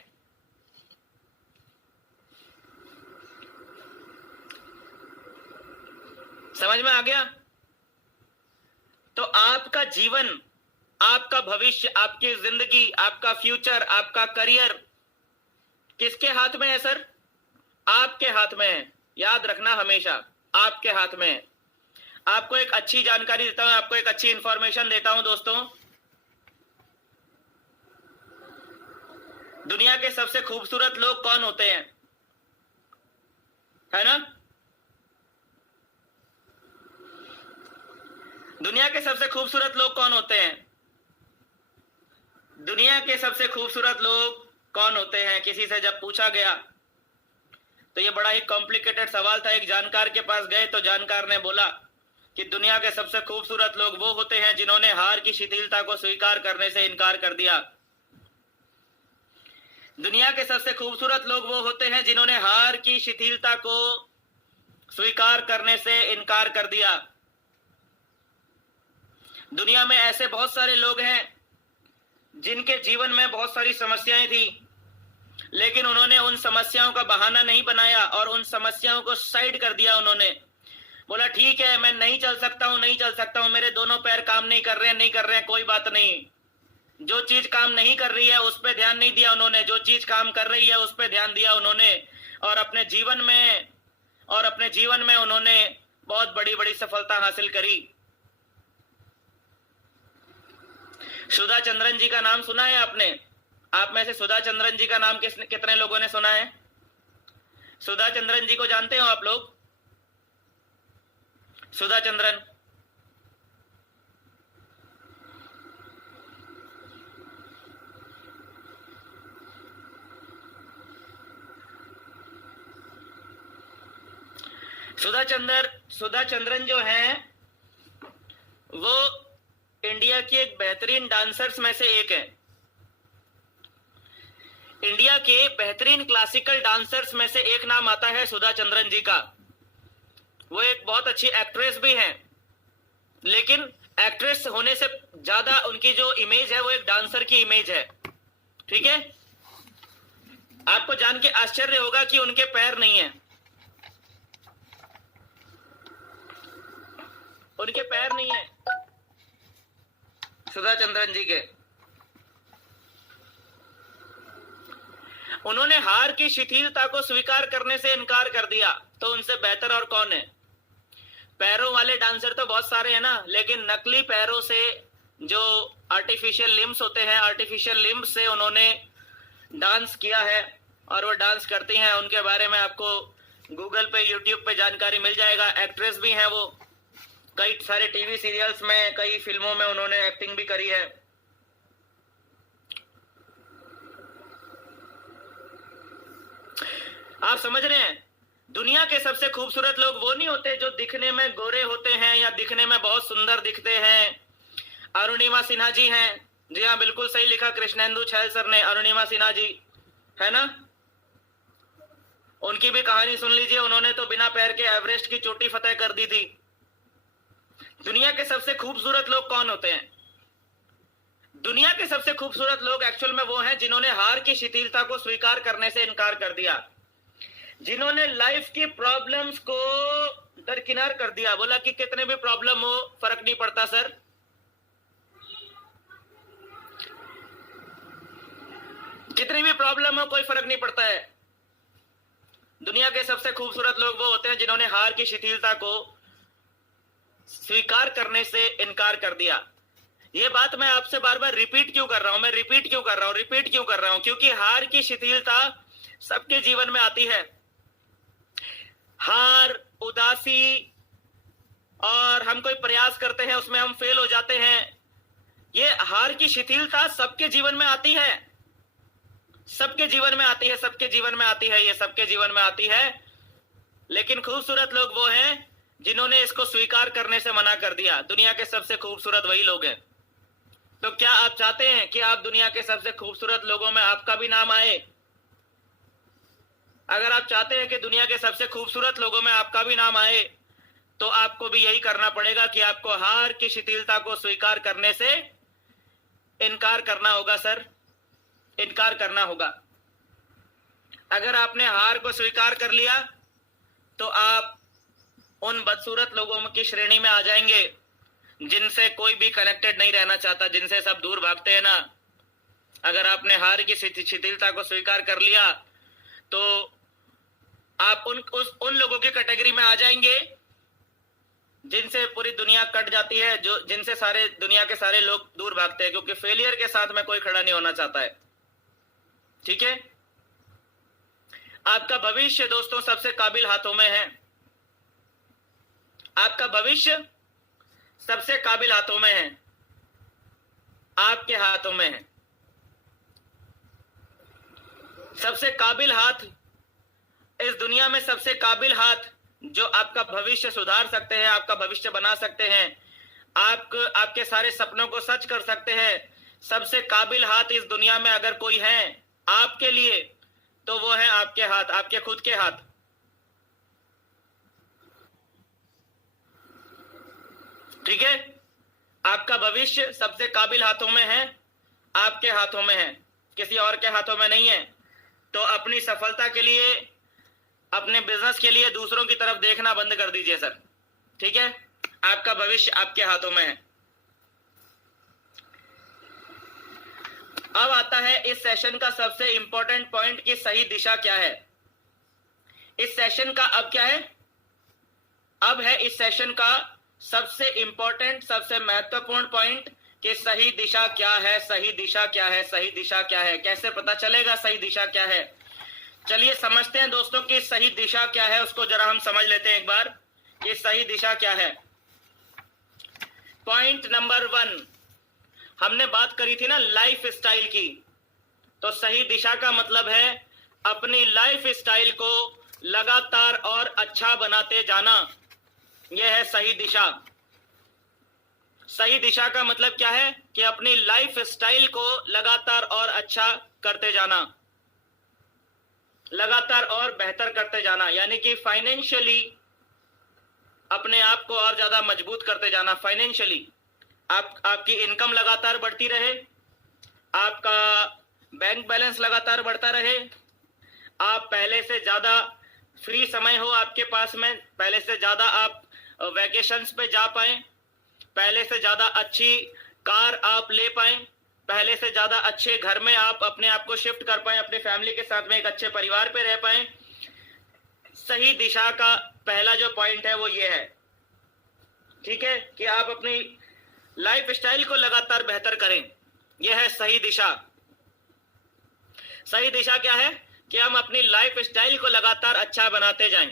समझ में आ गया? तो आपका जीवन, आपका भविष्य, आपकी जिंदगी, आपका फ्यूचर, आपका करियर किसके हाथ में है सर? आपके हाथ में है। याद रखना हमेशा, आपके हाथ में है। आपको एक अच्छी जानकारी देता हूं, आपको एक अच्छी इंफॉर्मेशन देता हूं दोस्तों। दुनिया के सबसे खूबसूरत लोग कौन होते हैं? है ना? दुनिया के सबसे खूबसूरत लोग कौन होते हैं? दुनिया के सबसे खूबसूरत लोग कौन होते हैं? किसी से जब पूछा गया तो ये बड़ा ही कॉम्प्लिकेटेड सवाल था। एक जानकार के पास गए तो जानकार ने बोला कि दुनिया के सबसे खूबसूरत लोग वो होते हैं जिन्होंने हार की शिथिलता को स्वीकार करने से इनकार कर दिया। दुनिया के सबसे खूबसूरत लोग वो होते हैं जिन्होंने हार की शिथिलता को स्वीकार करने से इनकार कर दिया। दुनिया में ऐसे बहुत सारे लोग हैं जिनके जीवन में बहुत सारी समस्याएं थी, लेकिन उन्होंने उन समस्याओं का बहाना नहीं बनाया और उन समस्याओं को साइड कर दिया। उन्होंने बोला ठीक है, मैं नहीं चल सकता हूं, नहीं चल सकता हूं, मेरे दोनों पैर काम नहीं कर रहे हैं, कोई बात नहीं। जो चीज काम नहीं कर रही है उस पर ध्यान नहीं दिया उन्होंने, जो चीज काम कर रही है उस पर ध्यान दिया उन्होंने। और अपने जीवन में उन्होंने बहुत बड़ी बड़ी सफलता हासिल करी। सुधा चंद्रन जी का नाम सुना है आपने? आप में से सुधा चंद्रन जी का नाम कितने लोगों ने सुना है? सुधा चंद्रन जी को जानते हो आप लोग? सुधा चंद्रन, सुधा चंद्रन जो हैं वो इंडिया की एक बेहतरीन डांसर्स में से एक है। इंडिया के बेहतरीन क्लासिकल डांसर्स में से एक नाम आता है सुधा चंद्रन जी का। वो एक बहुत अच्छी एक्ट्रेस भी हैं, लेकिन एक्ट्रेस होने से ज्यादा उनकी जो इमेज है वो एक डांसर की इमेज है। ठीक है, आपको जान के आश्चर्य होगा कि उनके पैर नहीं है, उनके पैर नहीं है सुधा चंद्रन जी के। उन्होंने हार की शिथिलता को स्वीकार करने से इनकार कर दिया, तो उनसे बेहतर और कौन है। पैरों वाले डांसर तो बहुत सारे हैं ना, लेकिन नकली पैरों से जो आर्टिफिशियल लिम्स होते हैं, आर्टिफिशियल लिम्स से उन्होंने डांस किया है और वो डांस करती हैं। उनके बारे में आपको गूगल पे, यूट्यूब पे जानकारी मिल जाएगा। एक्ट्रेस भी हैं वो, कई सारे टीवी सीरियल्स में, कई फिल्मों में उन्होंने एक्टिंग भी करी है। आप समझ रहे हैं, दुनिया के सबसे खूबसूरत लोग वो नहीं होते जो दिखने में गोरे होते हैं या दिखने में बहुत सुंदर दिखते हैं। अरुणिमा सिन्हा जी हैं, जी हाँ बिल्कुल सही लिखा कृष्णेंदु छैल सर ने, अरुणिमा सिन्हा जी है ना। उनकी भी कहानी सुन लीजिए, उन्होंने तो बिना पैर के एवरेस्ट की चोटी फतेह कर दी थी। दुनिया के सबसे खूबसूरत लोग कौन होते हैं? दुनिया के सबसे खूबसूरत लोग एक्चुअल में वो हैं जिन्होंने हार की शिथिलता को स्वीकार करने से इनकार कर दिया, जिन्होंने लाइफ की प्रॉब्लम्स को दरकिनार कर दिया, बोला कि कितने भी प्रॉब्लम हो फर्क नहीं पड़ता सर, कितनी भी प्रॉब्लम हो कोई फर्क नहीं पड़ता है। दुनिया के सबसे खूबसूरत लोग वो होते हैं जिन्होंने हार की शिथिलता को स्वीकार करने से इनकार कर दिया। ये बात मैं आपसे बार बार रिपीट क्यों कर रहा हूं? मैं रिपीट क्यों कर रहा हूं? क्योंकि हार की शिथिलता सबके जीवन में आती है। हार, उदासी, और हम कोई प्रयास करते हैं उसमें हम फेल हो जाते हैं, ये हार की शिथिलता सबके जीवन में आती है, सबके जीवन में आती है, सबके जीवन में आती है, ये सबके जीवन में आती है। लेकिन खूबसूरत लोग वो हैं जिन्होंने इसको स्वीकार करने से मना कर दिया। दुनिया के सबसे खूबसूरत वही लोग हैं। तो क्या आप चाहते हैं कि आप दुनिया के सबसे खूबसूरत लोगों में आपका भी नाम आए? अगर आप चाहते हैं कि दुनिया के सबसे खूबसूरत लोगों में आपका भी नाम आए, तो आपको भी यही करना पड़ेगा कि आपको हार की शिथिलता को स्वीकार करने से इनकार करना होगा सर, इनकार करना होगा। अगर आपने हार को स्वीकार कर लिया तो आप उन बदसूरत लोगों की श्रेणी में आ जाएंगे जिनसे कोई भी कनेक्टेड नहीं रहना चाहता, जिनसे सब दूर भागते हैं ना। अगर आपने हार की शिथिलता को स्वीकार कर लिया तो आप उन लोगों की कैटेगरी में आ जाएंगे जिनसे पूरी दुनिया कट जाती है, जो जिनसे सारे दुनिया के सारे लोग दूर भागते हैं, क्योंकि फेलियर के साथ में कोई खड़ा नहीं होना चाहता है। ठीक है, आपका भविष्य दोस्तों सबसे काबिल हाथों में है। आपका भविष्य सबसे काबिल हाथों में है, आपके हाथों में है। सबसे काबिल हाथ इस दुनिया में, सबसे काबिल हाथ जो आपका भविष्य सुधार सकते हैं, आपका भविष्य बना सकते हैं, आपके सारे सपनों को सच कर सकते हैं, सबसे काबिल हाथ इस दुनिया में अगर कोई है आपके लिए, तो वो है आपके हाथ, आपके खुद के हाथ। ठीक है, आपका भविष्य सबसे काबिल हाथों में है, आपके हाथों में है, किसी और के हाथों में नहीं है। तो अपनी सफलता के लिए, अपने बिजनेस के लिए दूसरों की तरफ देखना बंद कर दीजिए सर। ठीक है, आपका भविष्य आपके हाथों में है। अब आता है इस सेशन का सबसे इंपॉर्टेंट पॉइंट कि सही दिशा क्या है। इस सेशन का अब क्या है? अब है इस सेशन का सबसे इंपॉर्टेंट, सबसे महत्वपूर्ण पॉइंट कि सही दिशा क्या है, सही दिशा क्या है, सही दिशा क्या है। कैसे पता चलेगा सही दिशा क्या है? चलिए समझते हैं दोस्तों कि सही दिशा क्या है, उसको जरा हम समझ लेते हैं एक बार कि सही दिशा क्या है। पॉइंट नंबर 1, हमने बात करी थी ना लाइफ स्टाइल की। तो सही दिशा का मतलब है अपनी लाइफ स्टाइल को लगातार और अच्छा बनाते जाना, यह है सही दिशा। सही दिशा का मतलब क्या है कि अपनी लाइफ स्टाइल को लगातार और अच्छा करते जाना। लगातार और बेहतर करते जाना, यानी कि फाइनेंशियली अपने आप को और ज्यादा मजबूत करते जाना। फाइनेंशियली आपकी इनकम लगातार बढ़ती रहे, आपका बैंक बैलेंस लगातार बढ़ता रहे, आप पहले से ज्यादा फ्री समय हो आपके पास में, पहले से ज्यादा आप वैकेशंस पे जा पाए, पहले से ज्यादा अच्छी कार आप ले पाए, पहले से ज्यादा अच्छे घर में आप अपने आप को शिफ्ट कर पाए, अपने फैमिली के साथ में एक अच्छे परिवार पे रह पाए। सही दिशा का पहला जो पॉइंट है वो ये है, ठीक है, कि आप अपनी लाइफ स्टाइल को लगातार बेहतर करें। यह है सही दिशा। सही दिशा क्या है कि हम अपनी लाइफ स्टाइल को लगातार अच्छा बनाते जाएं।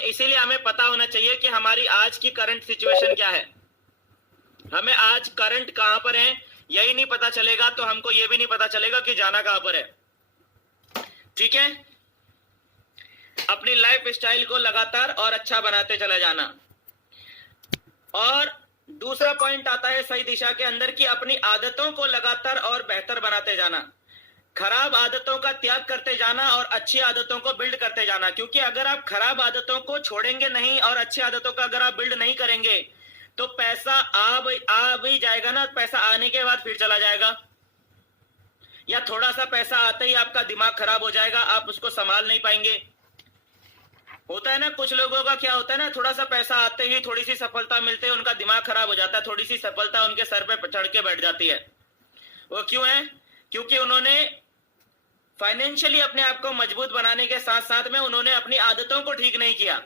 इसीलिए हमें पता होना चाहिए कि हमारी आज की करंट सिचुएशन क्या है। हमें आज करंट कहां पर है यही नहीं पता चलेगा तो हमको यह भी नहीं पता चलेगा कि जाना कहां पर है। ठीक है, अपनी लाइफ स्टाइल को लगातार और अच्छा बनाते चला जाना। और दूसरा पॉइंट आता है सही दिशा के अंदर कि अपनी आदतों को लगातार और बेहतर बनाते जाना, खराब आदतों का त्याग करते जाना और अच्छी आदतों को बिल्ड करते जाना। क्योंकि अगर आप खराब आदतों को छोड़ेंगे नहीं और अच्छी आदतों का अगर आप बिल्ड नहीं करेंगे तो पैसा आ भी जाएगा ना, पैसा आने के बाद फिर चला जाएगा, या थोड़ा सा पैसा आते ही आपका दिमाग खराब हो जाएगा, आप उसको संभाल नहीं पाएंगे। होता है ना, कुछ लोगों का क्या होता है ना, थोड़ा सा पैसा आते ही थोड़ी सी सफलता मिलते ही उनका दिमाग खराब हो जाता है, थोड़ी सी सफलता उनके सर पे चढ़ के बैठ जाती है। वो क्यों है? क्योंकि उन्होंने फाइनेंशियली अपने आप को मजबूत बनाने के साथ साथ में उन्होंने अपनी आदतों को ठीक नहीं किया।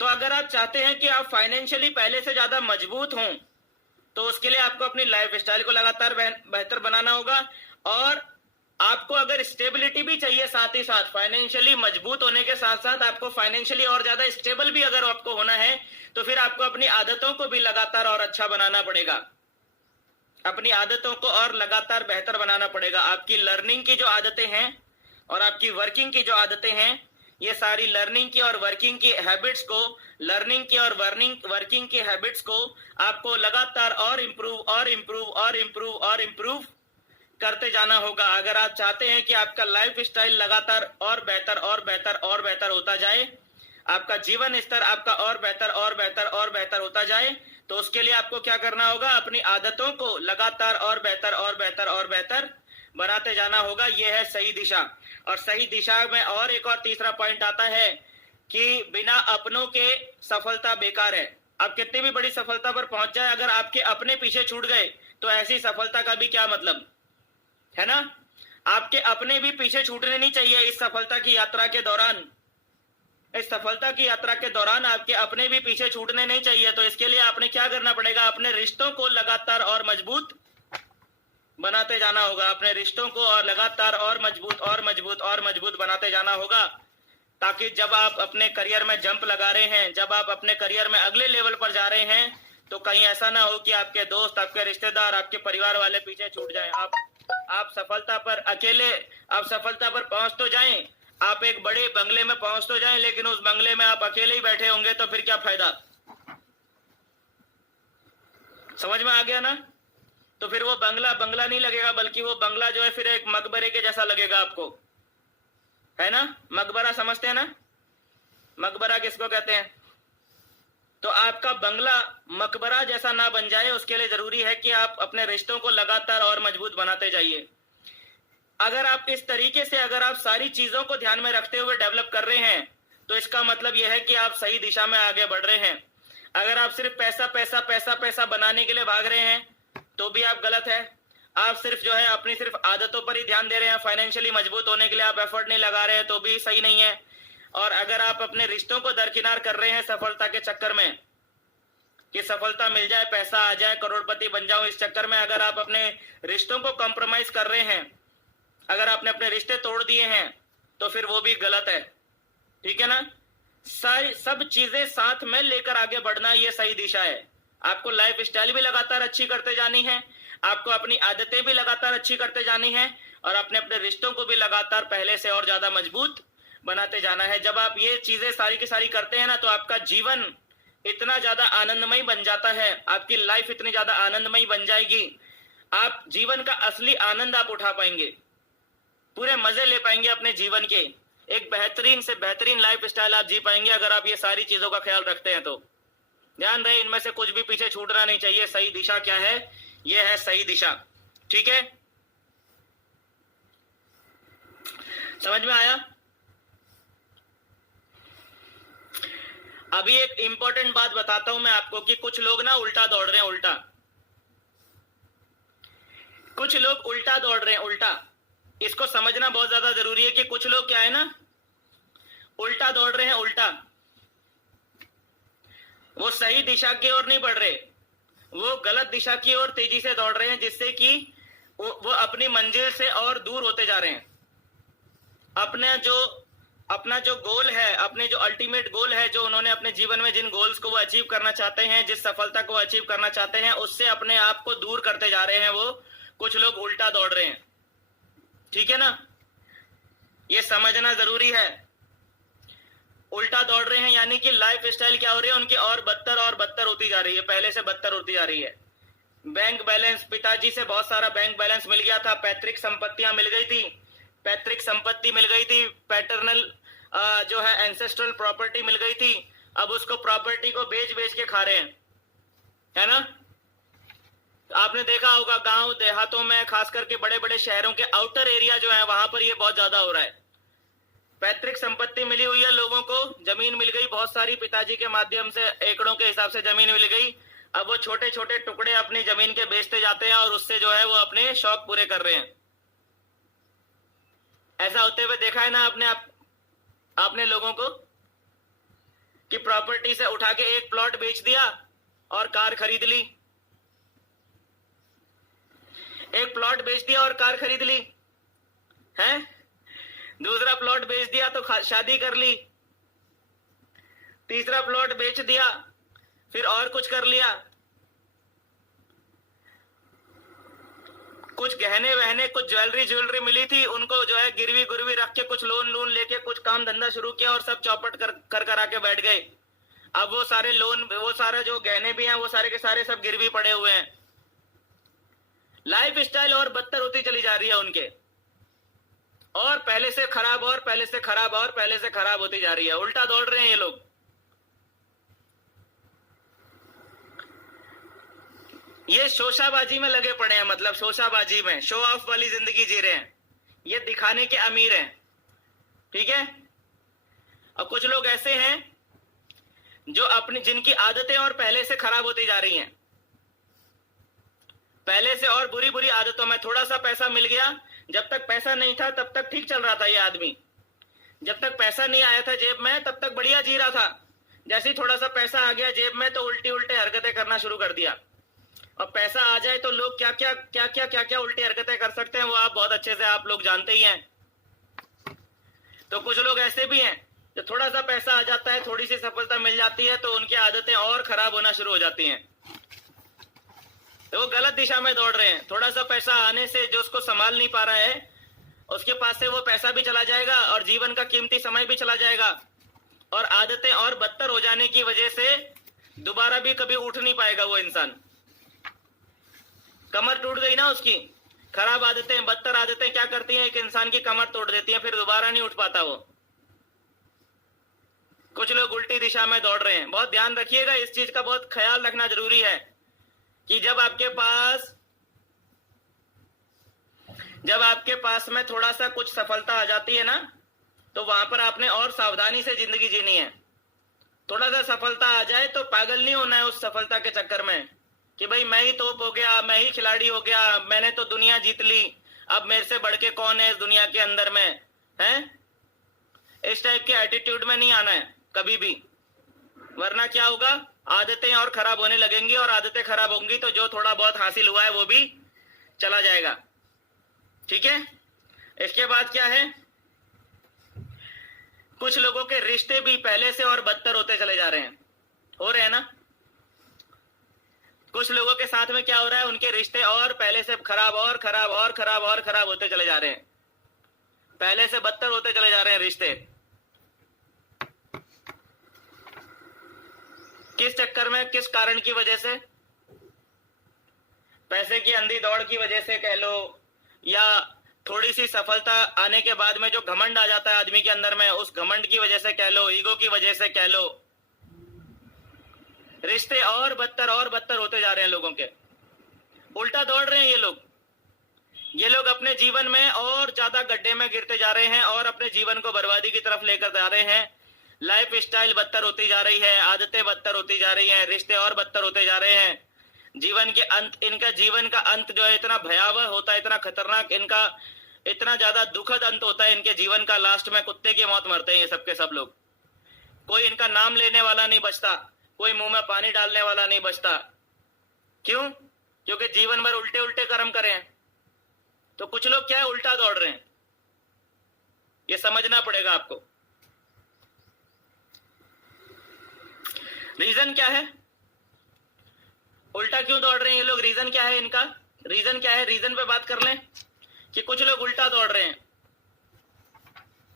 तो अगर आप चाहते हैं कि आप फाइनेंशियली पहले से ज्यादा मजबूत हों तो उसके लिए आपको अपनी लाइफ स्टाइल को लगातार बेहतर बनाना होगा। और आपको अगर स्टेबिलिटी भी चाहिए, साथ ही साथ फाइनेंशियली मजबूत होने के साथ साथ आपको फाइनेंशियली और ज्यादा स्टेबल भी अगर आपको होना है तो फिर आपको अपनी आदतों को भी लगातार और अच्छा बनाना पड़ेगा, अपनी आदतों को और लगातार बेहतर बनाना पड़ेगा। आपकी लर्निंग की जो आदतें हैं और आपकी वर्किंग की जो आदतें हैं, ये सारी लर्निंग की और वर्किंग की हैबिट्स को, लर्निंग की और वर्किंग की हैबिट्स को आपको लगातार और इम्प्रूव करते जाना होगा। अगर आप चाहते हैं कि आपका लाइफ स्टाइल लगातार और बेहतर होता जाए, आपका जीवन स्तर आपका और बेहतर होता जाए, तो उसके लिए आपको क्या करना होगा? अपनी आदतों को लगातार और बेहतर बनाते जाना होगा। यह है सही दिशा। और सही दिशा में और एक और तीसरा पॉइंट आता है कि बिना अपनों के सफलता बेकार है। आप कितनी भी बड़ी सफलता पर पहुंच जाए, अगर आपके अपने पीछे छूट गए तो ऐसी सफलता का भी क्या मतलब है ना। आपके अपने भी पीछे छूटने नहीं चाहिए इस सफलता की यात्रा के दौरान। इस सफलता की यात्रा के दौरान आपके अपने भी पीछे छूटने नहीं चाहिए। तो इसके लिए आपने क्या करना पड़ेगा? अपने रिश्तों को लगातार और मजबूत बनाते जाना होगा। अपने रिश्तों को और लगातार और मजबूत बनाते जाना होगा, ताकि जब आप अपने करियर में जंप लगा रहे हैं, जब आप अपने करियर में अगले लेवल पर जा रहे हैं, तो कहीं ऐसा ना हो कि आपके दोस्त, आपके रिश्तेदार, आपके परिवार वाले पीछे छूट जाएं। आप सफलता पर पहुंच तो जाएं, आप एक बड़े बंगले में पहुंच तो जाएं, लेकिन उस बंगले में आप अकेले ही बैठे होंगे तो फिर क्या फायदा। समझ में आ गया ना? तो फिर वो बंगला नहीं लगेगा, बल्कि वो बंगला जो है फिर एक मकबरे के जैसा लगेगा आपको, है ना। मकबरा समझते हैं ना? मकबरा किसको कहते हैं? तो आपका बंगला मकबरा जैसा ना बन जाए, उसके लिए जरूरी है कि आप अपने रिश्तों को लगातार और मजबूत बनाते जाइए। अगर आप इस तरीके से, अगर आप सारी चीजों को ध्यान में रखते हुए डेवलप कर रहे हैं, तो इसका मतलब यह है कि आप सही दिशा में आगे बढ़ रहे हैं। अगर आप सिर्फ पैसा बनाने के लिए भाग रहे हैं तो भी आप गलत है। आप सिर्फ जो है अपनी सिर्फ आदतों पर ही ध्यान दे रहे हैं, फाइनेंशियली मजबूत होने के लिए आप एफर्ट नहीं लगा रहे हैं, तो भी सही नहीं है। और अगर आप अपने रिश्तों को दरकिनार कर रहे हैं सफलता के चक्कर में, कि सफलता मिल जाए, पैसा आ जाए, करोड़पति बन जाऊं, इस चक्कर में अगर आप अपने रिश्तों को कॉम्प्रोमाइज कर रहे हैं, अगर आपने अपने रिश्ते तोड़ दिए हैं, तो फिर वो भी गलत है। ठीक है ना? सब चीजें साथ में लेकर आगे बढ़ना, ये सही दिशा है। आपको लाइफ स्टाइल भी लगातार अच्छी करते जानी है, आपको अपनी आदतें भी लगातार अच्छी करते जानी है, और अपने रिश्तों को भी लगातार पहले से और ज्यादा मजबूत बनाते जाना है। जब आप ये चीजें सारी की सारी करते हैं ना, तो आपका जीवन इतना ज्यादा आनंदमय बन जाता है, आपकी लाइफ इतनी ज्यादा आनंदमय बन जाएगी, आप जीवन का असली आनंद आप उठा पाएंगे। पूरे मजे ले पाएंगे अपने जीवन के, एक बेहतरीन से बेहतरीन लाइफ स्टाइल आप जी पाएंगे अगर आप ये सारी चीजों का ख्याल रखते हैं। तो ध्यान रहे, इनमें से कुछ भी पीछे छूटना नहीं चाहिए। सही दिशा क्या है? ये है सही दिशा। ठीक है, समझ में आया? अभी एक इंपॉर्टेंट बात बताता हूं मैं आपको कि कुछ लोग ना उल्टा दौड़ रहे हैं, उल्टा। कुछ लोग उल्टा दौड़ रहे हैं, उल्टा। इसको समझना बहुत ज्यादा जरूरी है कि कुछ लोग क्या है ना, उल्टा दौड़ रहे हैं, उल्टा। वो सही दिशा की ओर नहीं बढ़ रहे, वो गलत दिशा की ओर तेजी से दौड़ रहे हैं, जिससे कि वो अपनी मंजिल से और दूर होते जा रहे हैं। अपना जो गोल है, अपने जो अल्टीमेट गोल है, जो उन्होंने अपने जीवन में जिन गोल्स को वो अचीव करना चाहते हैं, जिस सफलता को अचीव करना चाहते हैं, उससे अपने आप को दूर करते जा रहे हैं। वो कुछ लोग उल्टा दौड़ रहे हैं। ठीक है ना, ये समझना जरूरी है। उल्टा दौड़ रहे हैं यानी कि लाइफ स्टाइल क्या हो रही है उनकी, और बदतर होती जा रही है, पहले से बदतर होती जा रही है। बैंक बैलेंस, पिताजी से बहुत सारा बैंक बैलेंस मिल गया था, पैतृक संपत्तियां मिल गई थी, पैतृक संपत्ति मिल गई थी, पैटर्नल जो है एंसेस्ट्रल प्रॉपर्टी मिल गई थी। अब उसको प्रॉपर्टी को बेच बेच के खा रहे हैं, है ना। आपने देखा होगा गांव देहातों में, खास करके बड़े बड़े शहरों के आउटर एरिया जो है, वहां पर ये बहुत ज्यादा हो रहा है। पैतृक संपत्ति मिली हुई है लोगों को, जमीन मिल गई बहुत सारी, पिताजी के माध्यम से एकड़ों के हिसाब से जमीन मिल गई। अब वो छोटे छोटे टुकड़े अपनी जमीन के बेचते जाते हैं और उससे जो है वो अपने शौक पूरे कर रहे हैं। ऐसा होते हुए देखा है ना आपने लोगों को कि प्रॉपर्टी से उठा के एक प्लॉट बेच दिया और कार खरीद ली, एक प्लॉट बेच दिया और कार खरीद ली है, दूसरा प्लॉट बेच दिया तो शादी कर ली, तीसरा प्लॉट बेच दिया फिर और कुछ कर लिया, कुछ गहने वहने, कुछ ज्वेलरी मिली थी उनको जो है गिरवी गुरवी रख के, कुछ लोन लेके कुछ काम धंधा शुरू किया और सब चौपट कर करा के बैठ गए। अब वो सारे लोन, वो सारे जो गहने भी हैं, वो सारे के सारे सब गिरवी पड़े हुए हैं। लाइफ स्टाइल और बदतर होती चली जा रही है उनके, और पहले से खराब और पहले से खराब और पहले से खराब होती जा रही है। उल्टा दौड़ रहे हैं ये लोग। ये शोशाबाजी में लगे पड़े हैं, मतलब शोशाबाजी में, शो ऑफ वाली जिंदगी जी रहे हैं, ये दिखाने के अमीर हैं। ठीक है, और कुछ लोग ऐसे हैं जो जिनकी आदतें और पहले से खराब होती जा रही हैं, पहले से और बुरी बुरी आदतों में। थोड़ा सा पैसा मिल गया, जब तक पैसा नहीं था तब तक ठीक चल रहा था ये आदमी, जब तक पैसा नहीं आया था जेब में तब तक बढ़िया जी रहा था। जैसे ही थोड़ा सा पैसा आ गया जेब में तो उल्टे हरकतें करना शुरू कर दिया। और पैसा आ जाए तो लोग क्या क्या उल्टी हरकतें कर सकते हैं वो आप बहुत अच्छे से आप लोग जानते ही हैं। तो कुछ लोग ऐसे भी हैं जो थोड़ा सा पैसा आ जाता है, थोड़ी सी सफलता मिल जाती है तो उनकी आदतें और खराब होना शुरू हो जाती हैं, तो वो गलत दिशा में दौड़ रहे हैं। थोड़ा सा पैसा आने से जो उसको संभाल नहीं पा रहा है, उसके पास से वो पैसा भी चला जाएगा और जीवन का कीमती समय भी चला जाएगा, और आदतें और बदतर हो जाने की वजह से दोबारा भी कभी उठ नहीं पाएगा वो इंसान। कमर टूट गई ना उसकी, खराब आदतें, बदतर आदतें क्या करती हैं, एक इंसान की कमर तोड़ देती हैं, फिर दोबारा नहीं उठ पाता वो। कुछ लोग उल्टी दिशा में दौड़ रहे हैं। बहुत ध्यान रखिएगा, इस चीज का बहुत ख्याल रखना जरूरी है कि जब आपके पास में थोड़ा सा कुछ सफलता आ जाती है ना, तो वहां पर आपने और सावधानी से जिंदगी जीनी है। थोड़ा सा सफलता आ जाए तो पागल नहीं होना है उस सफलता के चक्कर में कि भाई मैं ही तोप हो गया, मैं ही खिलाड़ी हो गया, मैंने तो दुनिया जीत ली, अब मेरे से बढ़ के कौन है इस दुनिया के अंदर में, हैं? इस टाइप के एटीट्यूड में नहीं आना है कभी भी, वरना क्या होगा, आदतें और खराब होने लगेंगी, और आदतें खराब होंगी तो जो थोड़ा बहुत हासिल हुआ है वो भी चला जाएगा। ठीक है, इसके बाद क्या है, कुछ लोगों के रिश्ते भी पहले से और बदतर होते चले जा रहे हैं, हो रहे हैं ना। कुछ लोगों के साथ में क्या हो रहा है, उनके रिश्ते और पहले से खराब और खराब और खराब और खराब होते चले जा रहे हैं, पहले से बदतर होते चले जा रहे हैं रिश्ते। किस चक्कर में, किस कारण की वजह से? पैसे की अंधी दौड़ की वजह से कह लो, या थोड़ी सी सफलता आने के बाद में जो घमंड आ जाता है आदमी के अंदर में, उस घमंड की वजह से कह लो, ईगो की वजह से कह लो, रिश्ते और बदतर होते जा रहे हैं लोगों के। उल्टा दौड़ रहे हैं ये लोग अपने जीवन में और ज्यादा गड्ढे में गिरते जा रहे हैं और अपने जीवन को बर्बादी की तरफ लेकर जा रहे हैं। लाइफ स्टाइल बदतर होती जा रही है, आदतें बदतर होती जा रही हैं, रिश्ते और बदतर होते जा रहे हैं। जीवन के अंत, इनका जीवन का अंत जो है इतना भयावह होता है, इतना खतरनाक, इनका इतना ज्यादा दुखद अंत होता है इनके जीवन का। लास्ट में कुत्ते की मौत मरते हैं ये सब के सब लोग। कोई इनका नाम लेने वाला नहीं बचता, कोई मुंह में पानी डालने वाला नहीं बचता। क्यों? क्योंकि जीवन भर उल्टे उल्टे कर्म करे हैं। तो कुछ लोग क्या है, उल्टा दौड़ रहे हैं, ये समझना पड़ेगा आपको। रीजन क्या है, उल्टा क्यों दौड़ रहे हैं ये लोग? रीजन क्या है इनका? रीजन क्या है? रीजन पे बात कर लें कि कुछ लोग उल्टा दौड़ रहे हैं।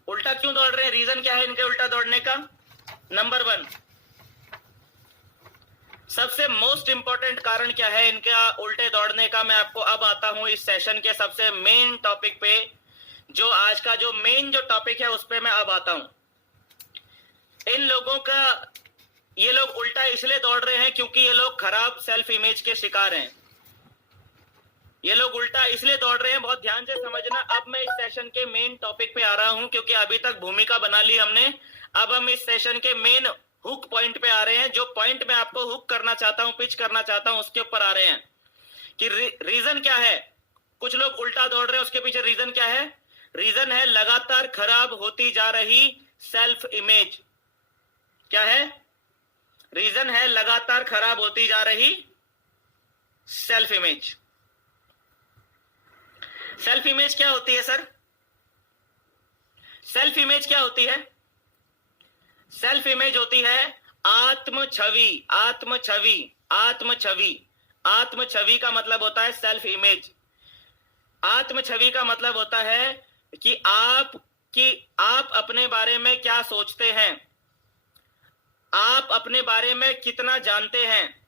उल्टा क्यों दौड़ रहे हैं? रीजन क्या है इनके उल्टा दौड़ने का? नंबर 1, सबसे मोस्ट इंपॉर्टेंट कारण क्या है इनका उल्टे दौड़ने का? मैं आपको अब आता हूं इस सेशन के सबसे मेन टॉपिक पे, जो आज का जो मेन जो टॉपिक है उस पे मैं अब आता हूं। इन लोगों का, ये लोग उल्टा इसलिए दौड़ रहे हैं क्योंकि ये लोग खराब सेल्फ इमेज के शिकार हैं। ये लोग उल्टा इसलिए दौड़ रहे हैं, बहुत ध्यान से समझना। अब मैं इस सेशन के मेन टॉपिक पे आ रहा हूं क्योंकि अभी तक भूमिका बना ली हमने। अब हम इस सेशन के मेन हुक पॉइंट पे आ रहे हैं। जो पॉइंट मैं आपको हुक करना चाहता हूं, पिच करना चाहता हूं, उसके ऊपर आ रहे हैं कि रीजन क्या है कुछ लोग उल्टा दौड़ रहे हैं। उसके पीछे रीजन क्या है? रीजन है लगातार खराब होती जा रही सेल्फ इमेज। क्या है? रीजन है लगातार खराब होती जा रही सेल्फ इमेज। सेल्फ इमेज क्या होती है सर? सेल्फ इमेज क्या होती है? सेल्फ इमेज होती है आत्म छवि। आत्म छवि, आत्म छवि, आत्म छवि का मतलब होता है सेल्फ इमेज। आत्म छवि का मतलब होता है कि आप अपने बारे में क्या सोचते हैं, आप अपने बारे में कितना जानते हैं,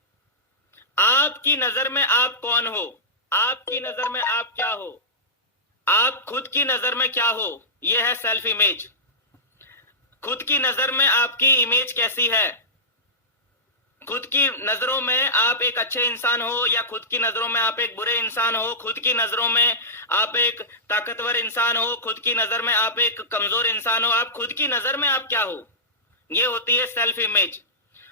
आपकी नजर में आप कौन हो, आपकी नजर में आप क्या हो, आप खुद की नजर में क्या हो, यह है सेल्फ इमेज। खुद की नजर में आपकी इमेज कैसी है? खुद की नजरों में आप एक अच्छे इंसान हो या खुद की नजरों में आप एक बुरे इंसान हो? खुद की नजरों में आप एक ताकतवर इंसान हो, खुद की नजर में आप एक कमजोर इंसान हो, आप खुद की नजर में आप क्या हो? ये होती है सेल्फ इमेज।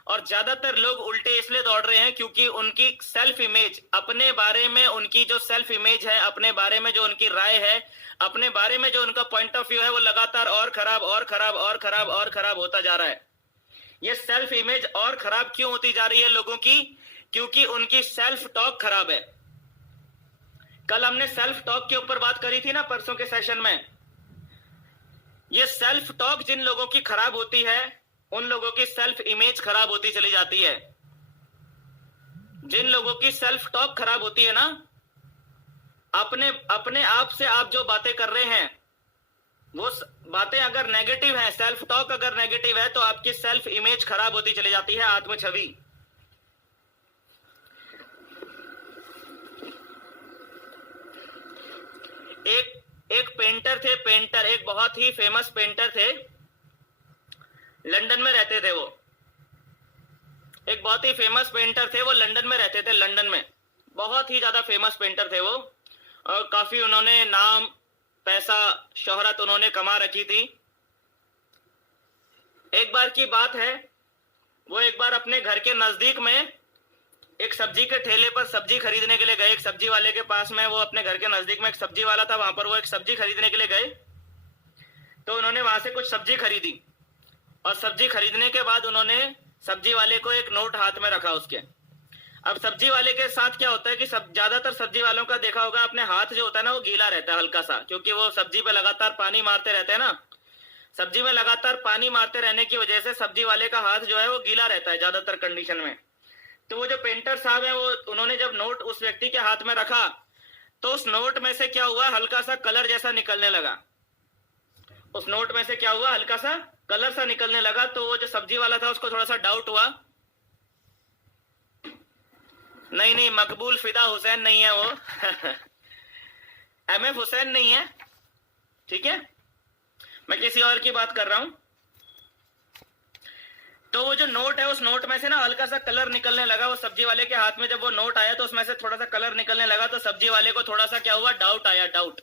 और ज्यादातर लोग उल्टे इसलिए दौड़ रहे हैं क्योंकि उनकी सेल्फ इमेज, अपने बारे में उनकी जो सेल्फ इमेज है, अपने बारे में जो उनकी राय है, अपने बारे में जो उनका पॉइंट ऑफ व्यू है, वो लगातार और खराब और खराब और खराब और खराब होता जा रहा है। ये सेल्फ इमेज और खराब क्यों होती जा रही है लोगों की? क्योंकि उनकी सेल्फ टॉक खराब है। कल हमने सेल्फ टॉक के ऊपर बात करी थी ना, परसों के सेशन में। ये सेल्फ टॉक जिन लोगों की खराब होती है, उन लोगों की सेल्फ इमेज खराब होती चली जाती है। जिन लोगों की सेल्फ टॉक खराब होती है ना, अपने आप से आप जो बातें कर रहे हैं, वो बातें अगर नेगेटिव है, सेल्फ टॉक अगर नेगेटिव है, तो आपकी सेल्फ इमेज खराब होती चली जाती है, आत्म छवि। एक पेंटर थे, पेंटर, एक बहुत ही फेमस पेंटर थे, लंदन में रहते थे वो। एक बहुत ही फेमस पेंटर थे, वो लंदन में रहते थे, लंदन में बहुत ही ज्यादा फेमस पेंटर थे वो, और काफी उन्होंने नाम, पैसा, शोहरत उन्होंने कमा रखी थी। एक बार की बात है, वो एक बार अपने घर के नजदीक में एक सब्जी के ठेले पर सब्जी खरीदने के लिए गए। एक सब्जी वाले के पास में, वो अपने घर के नजदीक में एक सब्जी वाला था, वहां पर वो एक सब्जी खरीदने के लिए गए। तो उन्होंने वहां से कुछ सब्जी खरीदी, और सब्जी खरीदने के बाद उन्होंने सब्जी वाले को एक नोट हाथ में रखा उसके। अब सब्जी वाले के साथ क्या होता है कि ज्यादातर सब्जी वालों का देखा होगा, अपने हाथ जो होता है ना, वो गीला रहता है हल्का सा, क्योंकि वो सब्जी पे लगातार पानी मारते रहते हैं ना। सब्जी में लगातार पानी मारते रहने की वजह से सब्जी वाले का हाथ जो है वो गीला रहता है ज्यादातर कंडीशन में। तो वो जो पेंटर साहब है, वो उन्होंने जब नोट उस व्यक्ति के हाथ में रखा, तो उस नोट में से क्या हुआ, हल्का सा कलर जैसा निकलने लगा। उस नोट में से क्या हुआ, हल्का सा कलर सा निकलने लगा। तो वो जो सब्जी वाला था, उसको थोड़ा सा डाउट हुआ। नहीं, मकबूल फिदा हुसैन नहीं है वो एमएफ हुसैन नहीं है, ठीक है, मैं किसी और की बात कर रहा हूं। तो वो जो नोट है, उस नोट में से ना हल्का सा कलर निकलने लगा। वो सब्जी वाले के हाथ में जब वो नोट आया तो उसमें से थोड़ा सा कलर निकलने लगा। तो सब्जी वाले को थोड़ा सा क्या हुआ, डाउट आया, डाउट।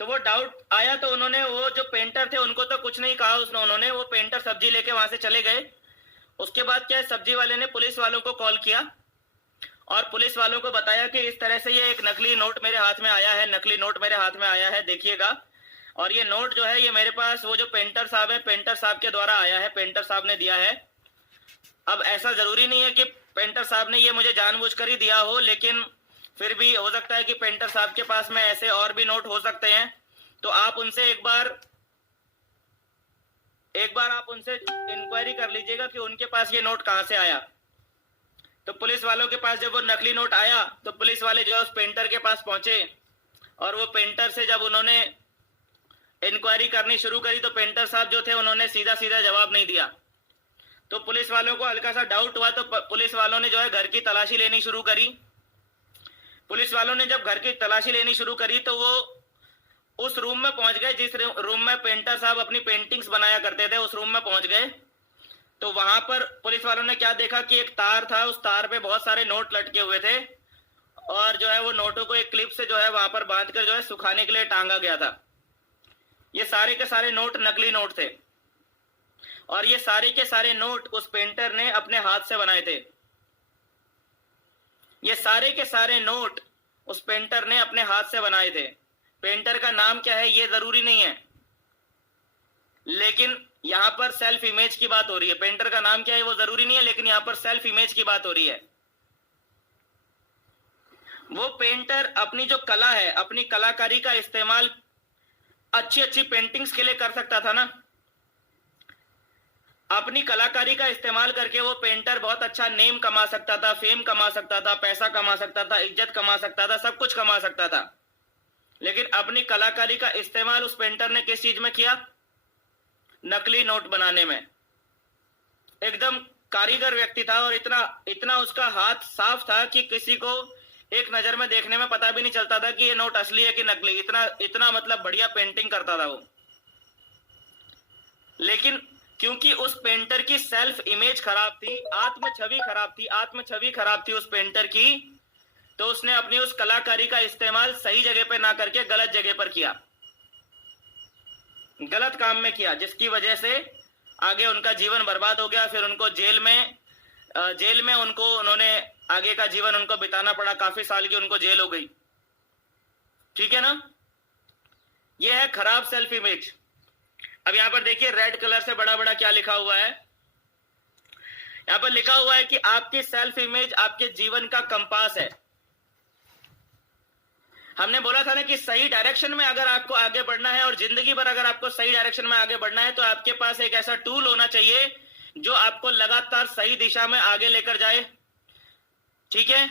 तो वो डाउट आया तो उन्होंने, वो जो पेंटर थे उनको तो कुछ नहीं कहा उन्होंने, वो पेंटर सब्जी लेके वहां से चले गए। उसके बाद क्या है, सब्जी वाले ने पुलिस वालों को कॉल किया और पुलिस वालों को बताया कि इस तरह से ये एक नकली नोट मेरे हाथ में आया है, नकली नोट मेरे हाथ में आया है, देखिएगा। और ये नोट जो है ये मेरे पास वो जो पेंटर साहब है, पेंटर साहब के द्वारा आया है, पेंटर साहब ने दिया है। अब ऐसा जरूरी नहीं है कि पेंटर साहब ने ये मुझे जानबूझकर ही दिया हो, लेकिन फिर भी हो सकता है कि पेंटर साहब के पास में ऐसे और भी नोट हो सकते हैं। तो आप उनसे एक बार आप उनसे इंक्वायरी कर लीजिएगा कि उनके पास ये नोट कहां से आया। तो पुलिस वालों के पास जब वो नकली नोट आया तो पुलिस वाले जो है उस पेंटर के पास पहुंचे और वो पेंटर से जब उन्होंने इंक्वायरी करनी शुरू करी तो पेंटर साहब जो थे उन्होंने सीधा सीधा जवाब नहीं दिया। तो पुलिस वालों को हल्का सा डाउट हुआ तो पुलिस वालों ने जो है घर की तलाशी लेनी शुरू करी। पुलिस वालों ने जब घर की तलाशी लेनी शुरू करी तो वो उस रूम में पहुंच गए जिस रूम में पेंटर साहब अपनी पेंटिंग्स बनाया करते थे, उस रूम में पहुंच गए। तो वहां पर पुलिस वालों ने क्या देखा कि एक तार था, उस तार पे बहुत सारे नोट लटके हुए थे और जो है वो नोटों को एक क्लिप से जो है वहां पर बांधकर जो है सुखाने के लिए टांगा गया था। ये सारे के सारे नोट नकली नोट थे और ये सारे के सारे नोट उस पेंटर ने अपने हाथ से बनाए थे। ये सारे के सारे नोट उस पेंटर ने अपने हाथ से बनाए थे। पेंटर का नाम क्या है ये जरूरी नहीं है, लेकिन यहां पर सेल्फ इमेज की बात हो रही है। पेंटर का नाम क्या है वो जरूरी नहीं है, लेकिन यहां पर सेल्फ इमेज की बात हो रही है। वो पेंटर अपनी जो कला है, अपनी कलाकारी का इस्तेमाल अच्छी अच्छी पेंटिंग्स के लिए कर सकता था ना। अपनी कलाकारी का इस्तेमाल करके वो पेंटर बहुत अच्छा नेम कमा सकता था, फेम कमा सकता था, पैसा कमा सकता था, इज्जत कमा सकता था, सब कुछ कमा सकता था। लेकिन अपनी कलाकारी का इस्तेमाल उस पेंटर ने किस चीज में किया, नकली नोट बनाने में। एकदम कारीगर व्यक्ति था और इतना इतना उसका हाथ साफ था कि किसी को एक नजर में देखने में पता भी नहीं चलता था कि ये नोट असली है कि नकली। इतना इतना मतलब बढ़िया पेंटिंग करता था वो। लेकिन क्योंकि उस पेंटर की सेल्फ इमेज खराब थी, आत्म छवि खराब थी, आत्म छवि खराब थी उस पेंटर की, तो उसने अपनी उस कलाकारी का इस्तेमाल सही जगह पे ना करके गलत जगह पर किया, गलत काम में किया, जिसकी वजह से आगे उनका जीवन बर्बाद हो गया। फिर उनको जेल में उन्होंने आगे का जीवन उनको बिताना पड़ा। काफी साल की उनको जेल हो गई। ठीक है ना। यह है खराब सेल्फ इमेज। अब यहां पर देखिए रेड कलर से बड़ा बड़ा क्या लिखा हुआ है। यहां पर लिखा हुआ है कि आपकी सेल्फ इमेज आपके जीवन का कंपास है। हमने बोला था ना कि सही डायरेक्शन में अगर आपको आगे बढ़ना है और जिंदगी भर अगर आपको सही डायरेक्शन में आगे बढ़ना है तो आपके पास एक ऐसा टूल होना चाहिए जो आपको लगातार सही दिशा में आगे लेकर जाए। ठीक है,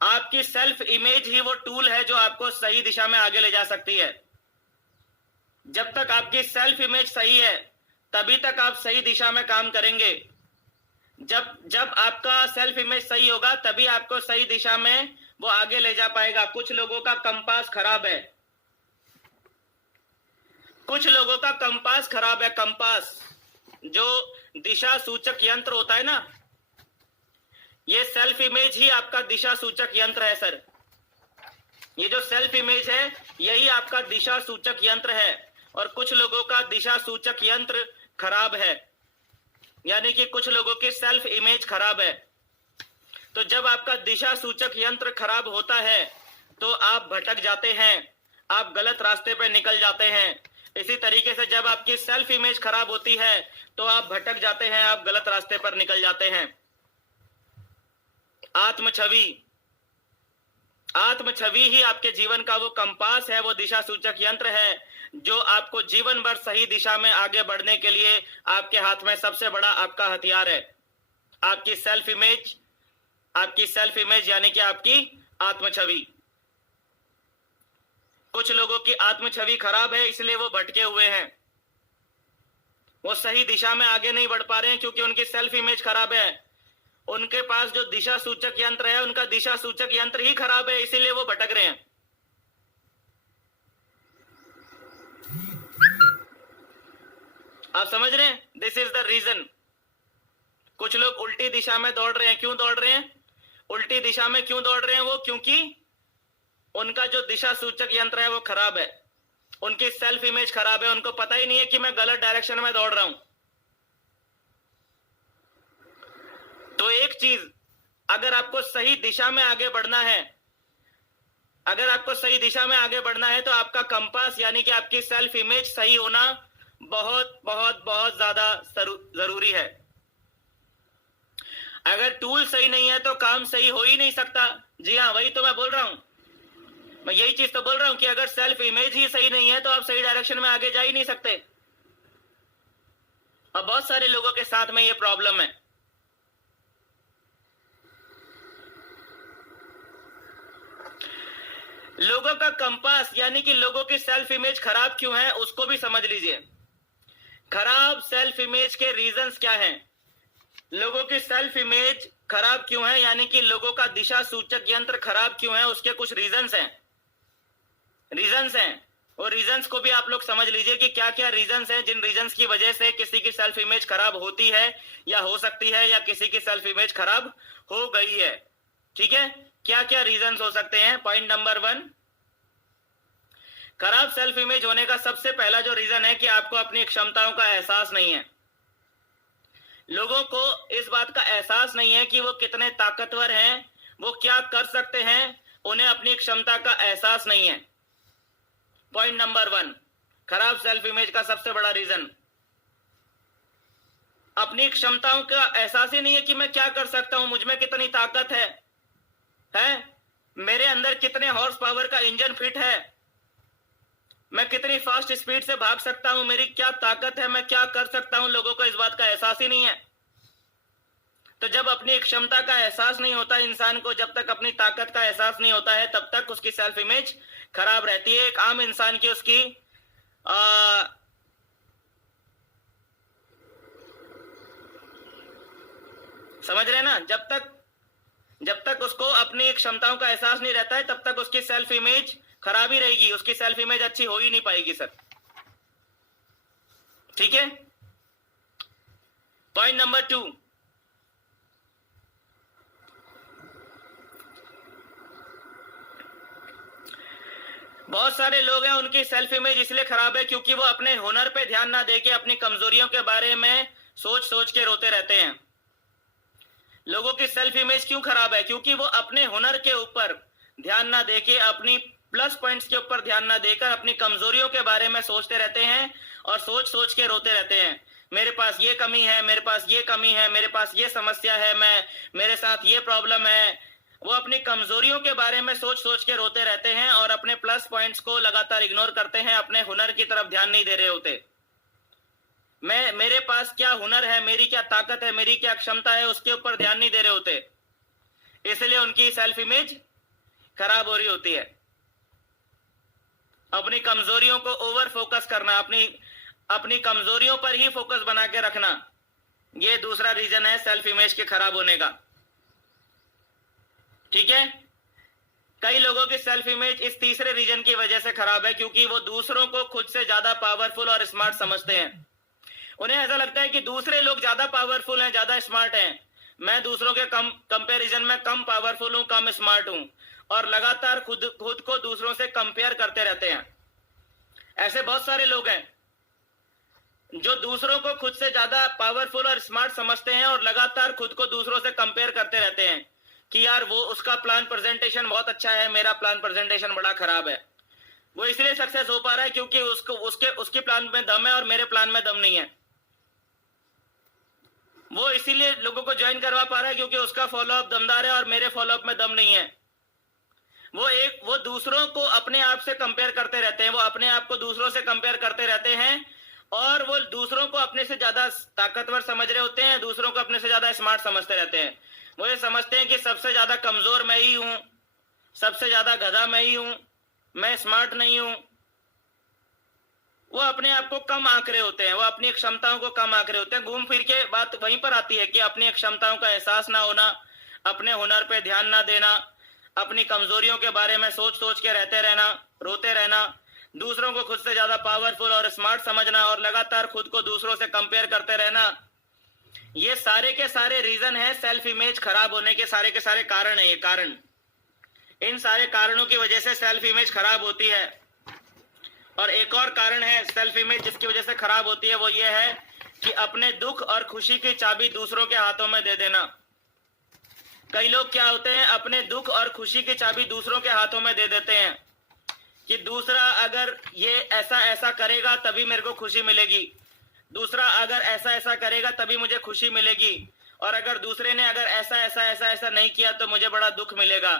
आपकी सेल्फ इमेज ही वो टूल है जो आपको सही दिशा में आगे ले जा सकती है। जब तक आपकी सेल्फ इमेज सही है तभी तक आप सही दिशा में काम करेंगे। जब आपका सेल्फ इमेज सही होगा तभी आपको सही दिशा में वो आगे ले जा पाएगा। कुछ लोगों का कंपास खराब है, कुछ लोगों का कंपास खराब है। कंपास जो दिशा सूचक यंत्र होता है ना, ये सेल्फ इमेज ही आपका दिशा सूचक यंत्र है सर। ये जो सेल्फ इमेज है यही आपका दिशा सूचक यंत्र है और कुछ लोगों का दिशा सूचक यंत्र खराब है, यानी कि कुछ लोगों की सेल्फ इमेज खराब है। तो जब आपका दिशा सूचक यंत्र खराब होता है तो आप भटक जाते हैं, आप गलत रास्ते पर निकल जाते हैं। इसी तरीके से जब आपकी सेल्फ इमेज खराब होती है तो आप भटक जाते हैं, आप गलत रास्ते पर निकल जाते हैं। आत्म छवि ही आपके जीवन का वो कंपास है, वो दिशा सूचक यंत्र है जो आपको जीवन भर सही दिशा में आगे बढ़ने के लिए आपके हाथ में सबसे बड़ा आपका हथियार है। आपकी सेल्फ इमेज यानी कि आपकी आत्म छवि। कुछ लोगों की आत्म छवि खराब है इसलिए वो भटके हुए हैं, वो सही दिशा में आगे नहीं बढ़ पा रहे हैं क्योंकि उनकी सेल्फ इमेज खराब है। उनके पास जो दिशा सूचक यंत्र है उनका दिशा सूचक यंत्र ही खराब है, इसीलिए वो भटक रहे हैं। आप समझ रहे हैं? This is the reason. कुछ लोग उल्टी दिशा में दौड़ रहे हैं। क्यों दौड़ रहे हैं? उल्टी दिशा में क्यों दौड़ रहे हैं वो? क्योंकि उनका जो दिशा सूचक यंत्र है वो खराब है, उनकी सेल्फ इमेज खराब है, उनको पता ही नहीं है कि मैं गलत डायरेक्शन में दौड़ रहा हूं। तो एक चीज, अगर आपको सही दिशा में आगे बढ़ना है, अगर आपको सही दिशा में आगे बढ़ना है तो आपका कंपास यानी कि आपकी सेल्फ इमेज सही होना बहुत बहुत बहुत ज्यादा जरूरी है। अगर टूल सही नहीं है तो काम सही हो ही नहीं सकता। जी हाँ, वही तो मैं बोल रहा हूं, मैं यही चीज तो बोल रहा हूं कि अगर सेल्फ इमेज ही सही नहीं है तो आप सही डायरेक्शन में आगे जा ही नहीं सकते। और बहुत सारे लोगों के साथ में ये प्रॉब्लम है। लोगों का कंपास यानी कि लोगों की सेल्फ इमेज खराब क्यों है उसको भी समझ लीजिए। खराब सेल्फ इमेज के रीजंस क्या हैं? लोगों की सेल्फ इमेज खराब क्यों है यानी कि लोगों का दिशा सूचक यंत्र खराब क्यों है, उसके कुछ रीजंस हैं। और रीजंस को भी आप लोग समझ लीजिए कि क्या क्या रीजंस हैं जिन रीजंस की वजह से किसी की सेल्फ इमेज खराब होती है या हो सकती है, या किसी की सेल्फ इमेज खराब हो गई है। ठीक है, क्या क्या रीजंस हो सकते हैं? पॉइंट नंबर 1, खराब सेल्फ इमेज होने का सबसे पहला जो रीजन है कि आपको अपनी क्षमताओं का एहसास नहीं है। लोगों को इस बात का एहसास नहीं है कि वो कितने ताकतवर हैं, वो क्या कर सकते हैं, उन्हें अपनी क्षमता का एहसास नहीं है। पॉइंट नंबर 1, खराब सेल्फ इमेज का सबसे बड़ा रीजन अपनी क्षमताओं का एहसास ही नहीं है कि मैं क्या कर सकता हूं, मुझ में कितनी ताकत है, मेरे अंदर कितने हॉर्स पावर का इंजन फिट है, मैं कितनी फास्ट स्पीड से भाग सकता हूं, मेरी क्या ताकत है, मैं क्या कर सकता हूं। लोगों को इस बात का एहसास ही नहीं है। तो जब अपनी क्षमता का एहसास नहीं होता इंसान को, जब तक अपनी ताकत का एहसास नहीं होता है, तब तक उसकी सेल्फ इमेज खराब रहती है। एक आम इंसान की उसकी समझ रहे हैं ना, जब तक उसको अपनी क्षमताओं का एहसास नहीं रहता है तब तक उसकी सेल्फ इमेज खराब ही रहेगी, उसकी सेल्फ इमेज अच्छी हो ही नहीं पाएगी सर। ठीक है, पॉइंट नंबर 2, बहुत सारे लोग हैं उनकी सेल्फ इमेज इसलिए खराब है क्योंकि वो अपने हुनर पे ध्यान ना देके अपनी कमजोरियों के बारे में सोच सोच के रोते रहते हैं। लोगों की सेल्फ इमेज क्यों खराब है? क्योंकि वो अपने हुनर के ऊपर ध्यान ना देके, अपनी प्लस पॉइंट्स के ऊपर ध्यान ना देकर अपनी कमजोरियों के बारे में सोचते रहते हैं और सोच सोच के रोते रहते हैं। मेरे पास ये कमी है, मेरे पास ये कमी है, मेरे पास ये समस्या है, मेरे साथ ये प्रॉब्लम है। वो अपनी कमजोरियों के बारे में सोच सोच के रोते रहते हैं और अपने प्लस पॉइंट्स को लगातार इग्नोर करते हैं, अपने हुनर की तरफ ध्यान नहीं दे रहे होते। मेरे पास क्या हुनर है, मेरी क्या ताकत है, मेरी क्या क्षमता है, उसके ऊपर ध्यान नहीं दे रहे होते, इसलिए उनकी सेल्फ इमेज खराब हो रही होती है। अपनी कमजोरियों को ओवर फोकस करना, अपनी कमजोरियों पर ही फोकस बना के रखना, यह दूसरा रीजन है सेल्फ इमेज के खराब होने का। ठीक है, कई लोगों की सेल्फ इमेज इस तीसरे रीजन की वजह से खराब है क्योंकि वो दूसरों को खुद से ज्यादा पावरफुल और स्मार्ट समझते हैं। उन्हें ऐसा लगता है कि दूसरे लोग ज्यादा पावरफुल हैं, ज्यादा स्मार्ट हैं, मैं दूसरों के कंपैरिजन में कम पावरफुल हूं, कम स्मार्ट हूं, और लगातार खुद को दूसरों से कंपेयर करते रहते हैं। ऐसे बहुत सारे लोग हैं जो दूसरों को खुद से ज्यादा पावरफुल और स्मार्ट समझते हैं और लगातार खुद को दूसरों से कंपेयर करते रहते हैं कि यार वो उसका प्लान प्रेजेंटेशन बहुत अच्छा है, मेरा प्लान प्रेजेंटेशन बड़ा खराब है। वो इसलिए सक्सेस हो पा रहा है क्योंकि उसके प्लान में दम है और मेरे प्लान में दम नहीं है। वो इसीलिए लोगों को ज्वाइन करवा पा रहा है क्योंकि उसका फॉलोअप दमदार है और मेरे फॉलोअप में दम नहीं है। वो दूसरों को अपने आप से कंपेयर करते रहते हैं, वो अपने आप को दूसरों से कंपेयर करते रहते हैं और वो दूसरों को अपने से ज्यादा ताकतवर समझ रहे होते हैं, दूसरों को अपने से ज्यादा स्मार्ट समझते रहते हैं। वो ये समझते हैं कि सबसे ज्यादा कमजोर मैं ही हूं, सबसे ज्यादा गधा मैं ही हूं, मैं स्मार्ट नहीं हूं। वो अपने आप को कम आंक रहे होते हैं, वो अपनी क्षमताओं को कम आंक रहे होते हैं। घूम फिर के बात वहीं पर आती है कि अपनी क्षमताओं का एहसास ना होना, अपने हुनर पे ध्यान ना देना, अपनी कमजोरियों के बारे में सोच सोच के रहते रहना, रोते रहना, दूसरों को खुद से ज्यादा पावरफुल और स्मार्ट समझना और लगातार खुद को दूसरों से कंपेयर करते रहना, ये सारे के सारे रीजन है सेल्फ इमेज खराब होने के सारे कारण है। ये कारण, इन सारे कारणों की वजह से सेल्फ इमेज खराब होती है। और एक और कारण है सेल्फ इमेज जिसकी वजह से खराब होती है, वो ये है कि अपने दुख और खुशी की चाबी दूसरों के हाथों में दे देना। कई लोग क्या होते हैं, अपने दुख और खुशी की चाबी दूसरों के हाथों में दे देते हैं कि दूसरा अगर ये ऐसा ऐसा करेगा तभी मेरे को खुशी मिलेगी, दूसरा अगर ऐसा ऐसा करेगा तभी मुझे खुशी मिलेगी, और अगर दूसरे ने अगर ऐसा ऐसा ऐसा ऐसा नहीं किया तो मुझे बड़ा दुख मिलेगा।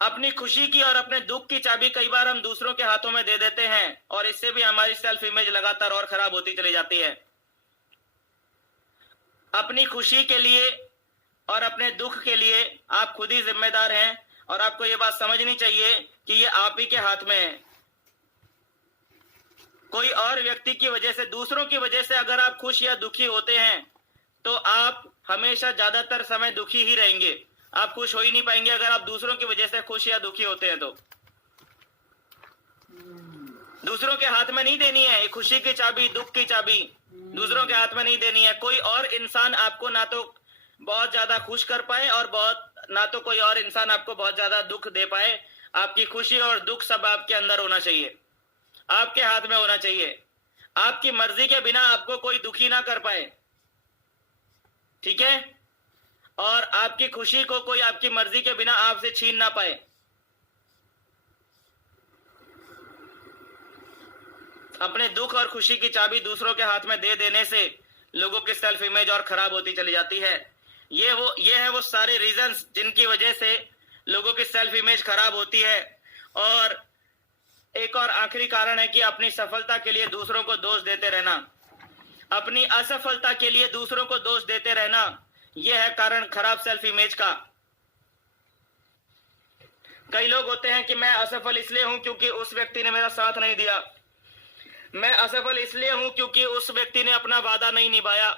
अपनी खुशी की और अपने दुख की चाबी कई बार हम दूसरों के हाथों में दे देते हैं और इससे भी हमारी सेल्फ इमेज लगातार और खराब होती चली जाती है। अपनी खुशी के लिए और अपने दुख के लिए आप खुद ही जिम्मेदार हैं और आपको ये बात समझनी चाहिए कि ये आप ही के हाथ में है। कोई और व्यक्ति की वजह से, दूसरों की वजह से अगर आप खुश या दुखी होते हैं तो आप हमेशा ज्यादातर समय दुखी ही रहेंगे। आप खुश हो ही नहीं पाएंगे अगर आप दूसरों की वजह से खुश या दुखी होते हैं। तो दूसरों के हाथ में नहीं देनी है खुशी की चाबी, दुख की चाबी दूसरों के हाथ में नहीं देनी है। कोई और इंसान आपको ना तो बहुत ज्यादा खुश कर पाए और ना तो कोई और इंसान आपको बहुत ज्यादा दुख दे पाए। आपकी खुशी और दुख सब आपके अंदर होना चाहिए, आपके हाथ में होना चाहिए। आपकी मर्जी के बिना आपको कोई दुखी ना कर पाए, ठीक है, और आपकी खुशी को कोई आपकी मर्जी के बिना आपसे छीन ना पाए। अपने दुख और खुशी की चाबी दूसरों के हाथ में दे देने से लोगों की सेल्फ इमेज और खराब होती चली जाती है। ये है वो सारे रीजंस जिनकी वजह से लोगों की सेल्फ इमेज खराब होती है। और एक और आखिरी कारण है कि अपनी सफलता के लिए दूसरों को दोष देते रहना, अपनी असफलता के लिए दूसरों को दोष देते रहना, यह है कारण खराब सेल्फ इमेज का। कई लोग होते हैं कि मैं असफल इसलिए हूं क्योंकि उस व्यक्ति ने मेरा साथ नहीं दिया, मैं असफल इसलिए हूं क्योंकि उस व्यक्ति ने अपना वादा नहीं निभाया,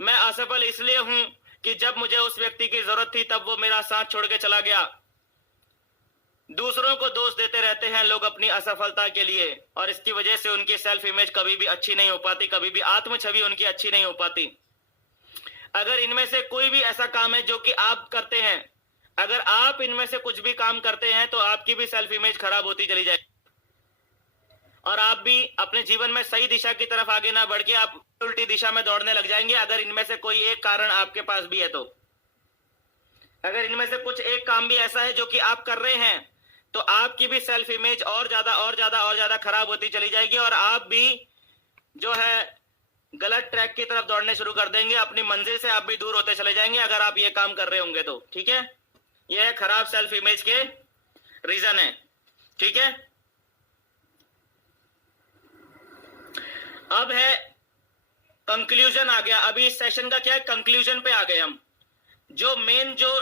मैं असफल इसलिए हूं कि जब मुझे उस व्यक्ति की जरूरत थी तब वो मेरा साथ छोड़ के चला गया। दूसरों को दोष देते रहते हैं लोग अपनी असफलता के लिए और इसकी वजह से उनकी सेल्फ इमेज कभी भी अच्छी नहीं हो पाती, कभी भी आत्म छवि उनकी अच्छी नहीं हो पाती। अगर इनमें से कोई भी ऐसा काम है जो कि आप करते हैं, अगर आप इनमें से कुछ भी काम करते हैं तो आपकी भी सेल्फ इमेज खराब होती चली जाएगी और आप भी अपने जीवन में सही दिशा की तरफ आगे ना बढ़ के आप उल्टी दिशा में दौड़ने लग जाएंगे। अगर इनमें से कोई एक कारण आपके पास भी है तो, अगर इनमें से कुछ एक काम भी ऐसा है जो कि आप कर रहे हैं तो आपकी भी सेल्फ इमेज और ज्यादा खराब होती चली जाएगी और आप भी जो है गलत ट्रैक की तरफ दौड़ने शुरू कर देंगे, अपनी मंजिल से आप भी दूर होते चले जाएंगे अगर आप ये काम कर रहे होंगे तो, ठीक है। यह खराब सेल्फ इमेज के रीजन है, ठीक है। अब है कंक्लूजन आ गया। अभी इस सेशन का क्या है, कंक्लूजन पे आ गए हम। जो मेन जो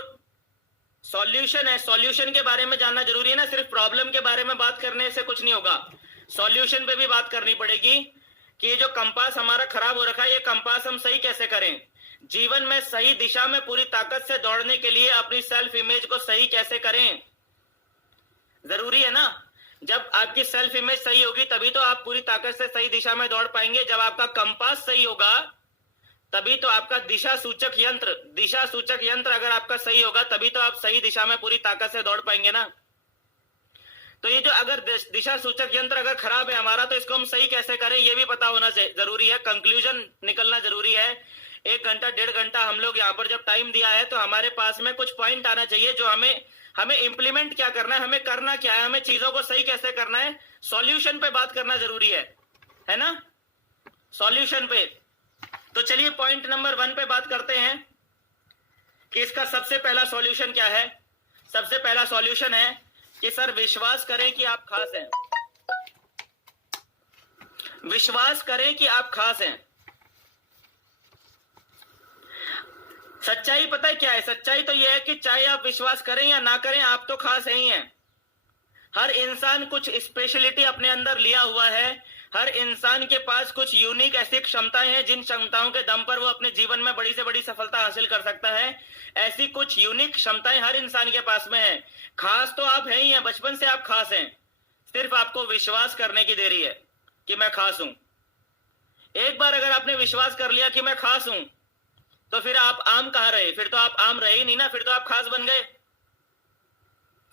सॉल्यूशन है, सॉल्यूशन के बारे में जानना जरूरी है ना, सिर्फ प्रॉब्लम के बारे में बात करने से कुछ नहीं होगा, सॉल्यूशन पे भी बात करनी पड़ेगी कि ये जो कंपास हमारा खराब हो रखा है, ये कंपास हम सही कैसे करें। जीवन में सही दिशा में पूरी ताकत से दौड़ने के लिए अपनी सेल्फ इमेज को सही कैसे करें, जरूरी है ना। जब आपकी सेल्फ इमेज सही होगी तभी तो आप पूरी ताकत से सही दिशा में दौड़ पाएंगे। जब आपका कंपास सही होगा तभी तो आपका दिशा सूचक यंत्र अगर आपका सही होगा तभी तो आप सही दिशा में पूरी ताकत से दौड़ पाएंगे ना। तो ये जो अगर दिशा सूचक यंत्र अगर खराब है हमारा तो इसको हम सही कैसे करें ये भी पता होना जरूरी है, कंक्लूजन निकलना जरूरी है। 1 घंटा 1.5 घंटा हम लोग यहाँ पर जब टाइम दिया है तो हमारे पास में कुछ पॉइंट आना चाहिए जो हमें इंप्लीमेंट क्या करना है, हमें करना क्या है, हमें चीजों को सही कैसे करना है। सॉल्यूशन पे बात करना जरूरी है ना, सॉल्यूशन पे। तो चलिए पॉइंट नंबर 1 पे बात करते हैं कि इसका सबसे पहला सॉल्यूशन क्या है। सबसे पहला सॉल्यूशन है कि सर विश्वास करें कि आप खास हैं, विश्वास करें कि आप खास हैं। सच्चाई पता है क्या है, सच्चाई तो यह है कि चाहे आप विश्वास करें या ना करें आप तो खास है ही हैं। हर इंसान कुछ स्पेशलिटी अपने अंदर लिया हुआ है, हर इंसान के पास कुछ यूनिक ऐसी क्षमताएं हैं जिन क्षमताओं के दम पर वो अपने जीवन में बड़ी से बड़ी सफलता हासिल कर सकता है। ऐसी कुछ यूनिक क्षमताएं हर इंसान के पास में है। खास तो आप हैं ही हैं, बचपन से आप खास हैं, सिर्फ आपको विश्वास करने की देरी है कि मैं खास हूं। एक बार अगर आपने विश्वास कर लिया कि मैं खास हूं, तो फिर आप आम कहां रहे? फिर तो आप आम रहे ही नहीं ना, फिर तो आप खास बन गए।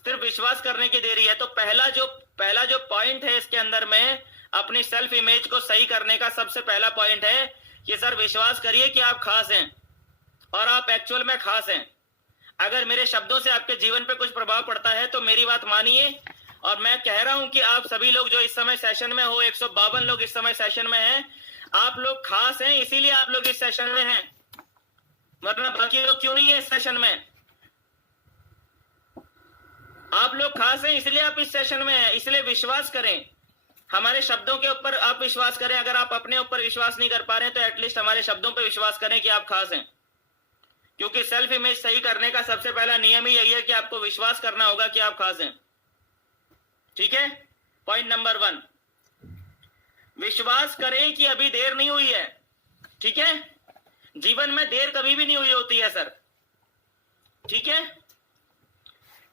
सिर्फ विश्वास करने की देरी है। तो पहला जो पॉइंट है इसके अंदर में अपनी सेल्फ इमेज को सही करने का सबसे पहला पॉइंट है कि सर विश्वास करिए कि आप खास हैं और आप एक्चुअल में खास हैं। अगर मेरे शब्दों से आपके जीवन पे कुछ प्रभाव पड़ता है तो मेरी बात मानिए। और मैं कह रहा हूं कि आप सभी लोग जो इस समय सेशन में हो, 152 लोग इस समय सेशन में हैं, आप लोग खास हैं, इसीलिए आप लोग इस सेशन में हैं, वरना बाकी लोग क्यों नहीं है इस सेशन में? आप लोग खास हैं इसलिए आप इस सेशन में हैं। इसलिए विश्वास करें, हमारे शब्दों के ऊपर आप विश्वास करें। अगर आप अपने ऊपर विश्वास नहीं कर पा रहे हैं तो एटलीस्ट हमारे शब्दों पर विश्वास करें कि आप खास हैं, क्योंकि सेल्फ इमेज सही करने का सबसे पहला नियम ही यही है कि आपको विश्वास करना होगा कि आप खास हैं। ठीक है, पॉइंट नंबर 1, विश्वास करें कि अभी देर नहीं हुई है। ठीक है, जीवन में देर कभी भी नहीं हुई होती है सर। ठीक है,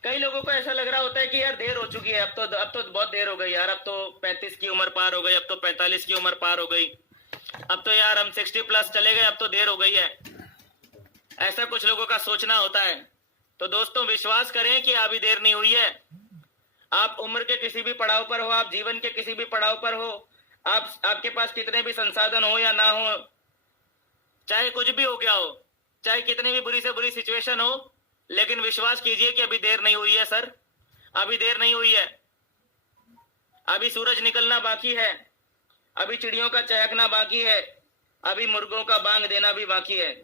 कई लोगों को ऐसा लग रहा होता है कि यार देर हो चुकी है, अब तो बहुत देर हो गई यार, अब तो 35 की उम्र पार हो गई, अब तो 45 की उम्र पार हो गई, अब तो यार हम 60+ चले गए, अब तो देर हो गई है। ऐसा कुछ लोगों का सोचना होता है। तो दोस्तों विश्वास करें कि अभी देर नहीं हुई है। आप उम्र के किसी भी पड़ाव पर हो, आप जीवन के किसी भी पड़ाव पर हो, आपके पास कितने भी संसाधन हो या ना हो, चाहे कुछ भी हो गया हो, चाहे कितनी भी बुरी से बुरी सिचुएशन हो, लेकिन विश्वास कीजिए कि अभी देर नहीं हुई है सर, अभी देर नहीं हुई है। अभी सूरज निकलना बाकी है, अभी चिड़ियों का चहकना बाकी है, अभी मुर्गों का बांग देना भी बाकी है।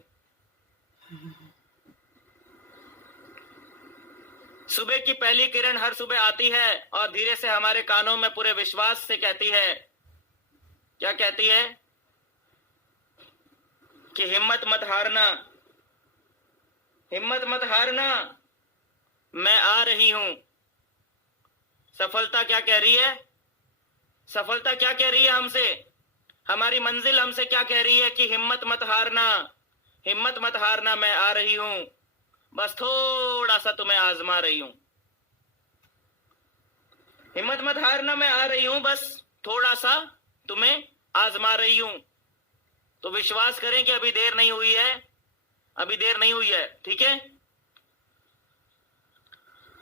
सुबह की पहली किरण हर सुबह आती है और धीरे से हमारे कानों में पूरे विश्वास से कहती है, क्या कहती है? कि हिम्मत मत हारना, हिम्मत मत हारना, मैं आ रही हूं। सफलता क्या कह रही है? सफलता क्या कह रही है हमसे? हमारी मंजिल हमसे क्या कह रही है? कि हिम्मत मत हारना, हिम्मत मत हारना, मैं आ रही हूं, बस थोड़ा सा तुम्हें आजमा रही हूं। हिम्मत मत हारना, मैं आ रही हूं, बस थोड़ा सा तुम्हें आजमा रही हूं। तो विश्वास करें कि अभी देर नहीं हुई है, अभी देर नहीं हुई है। ठीक है,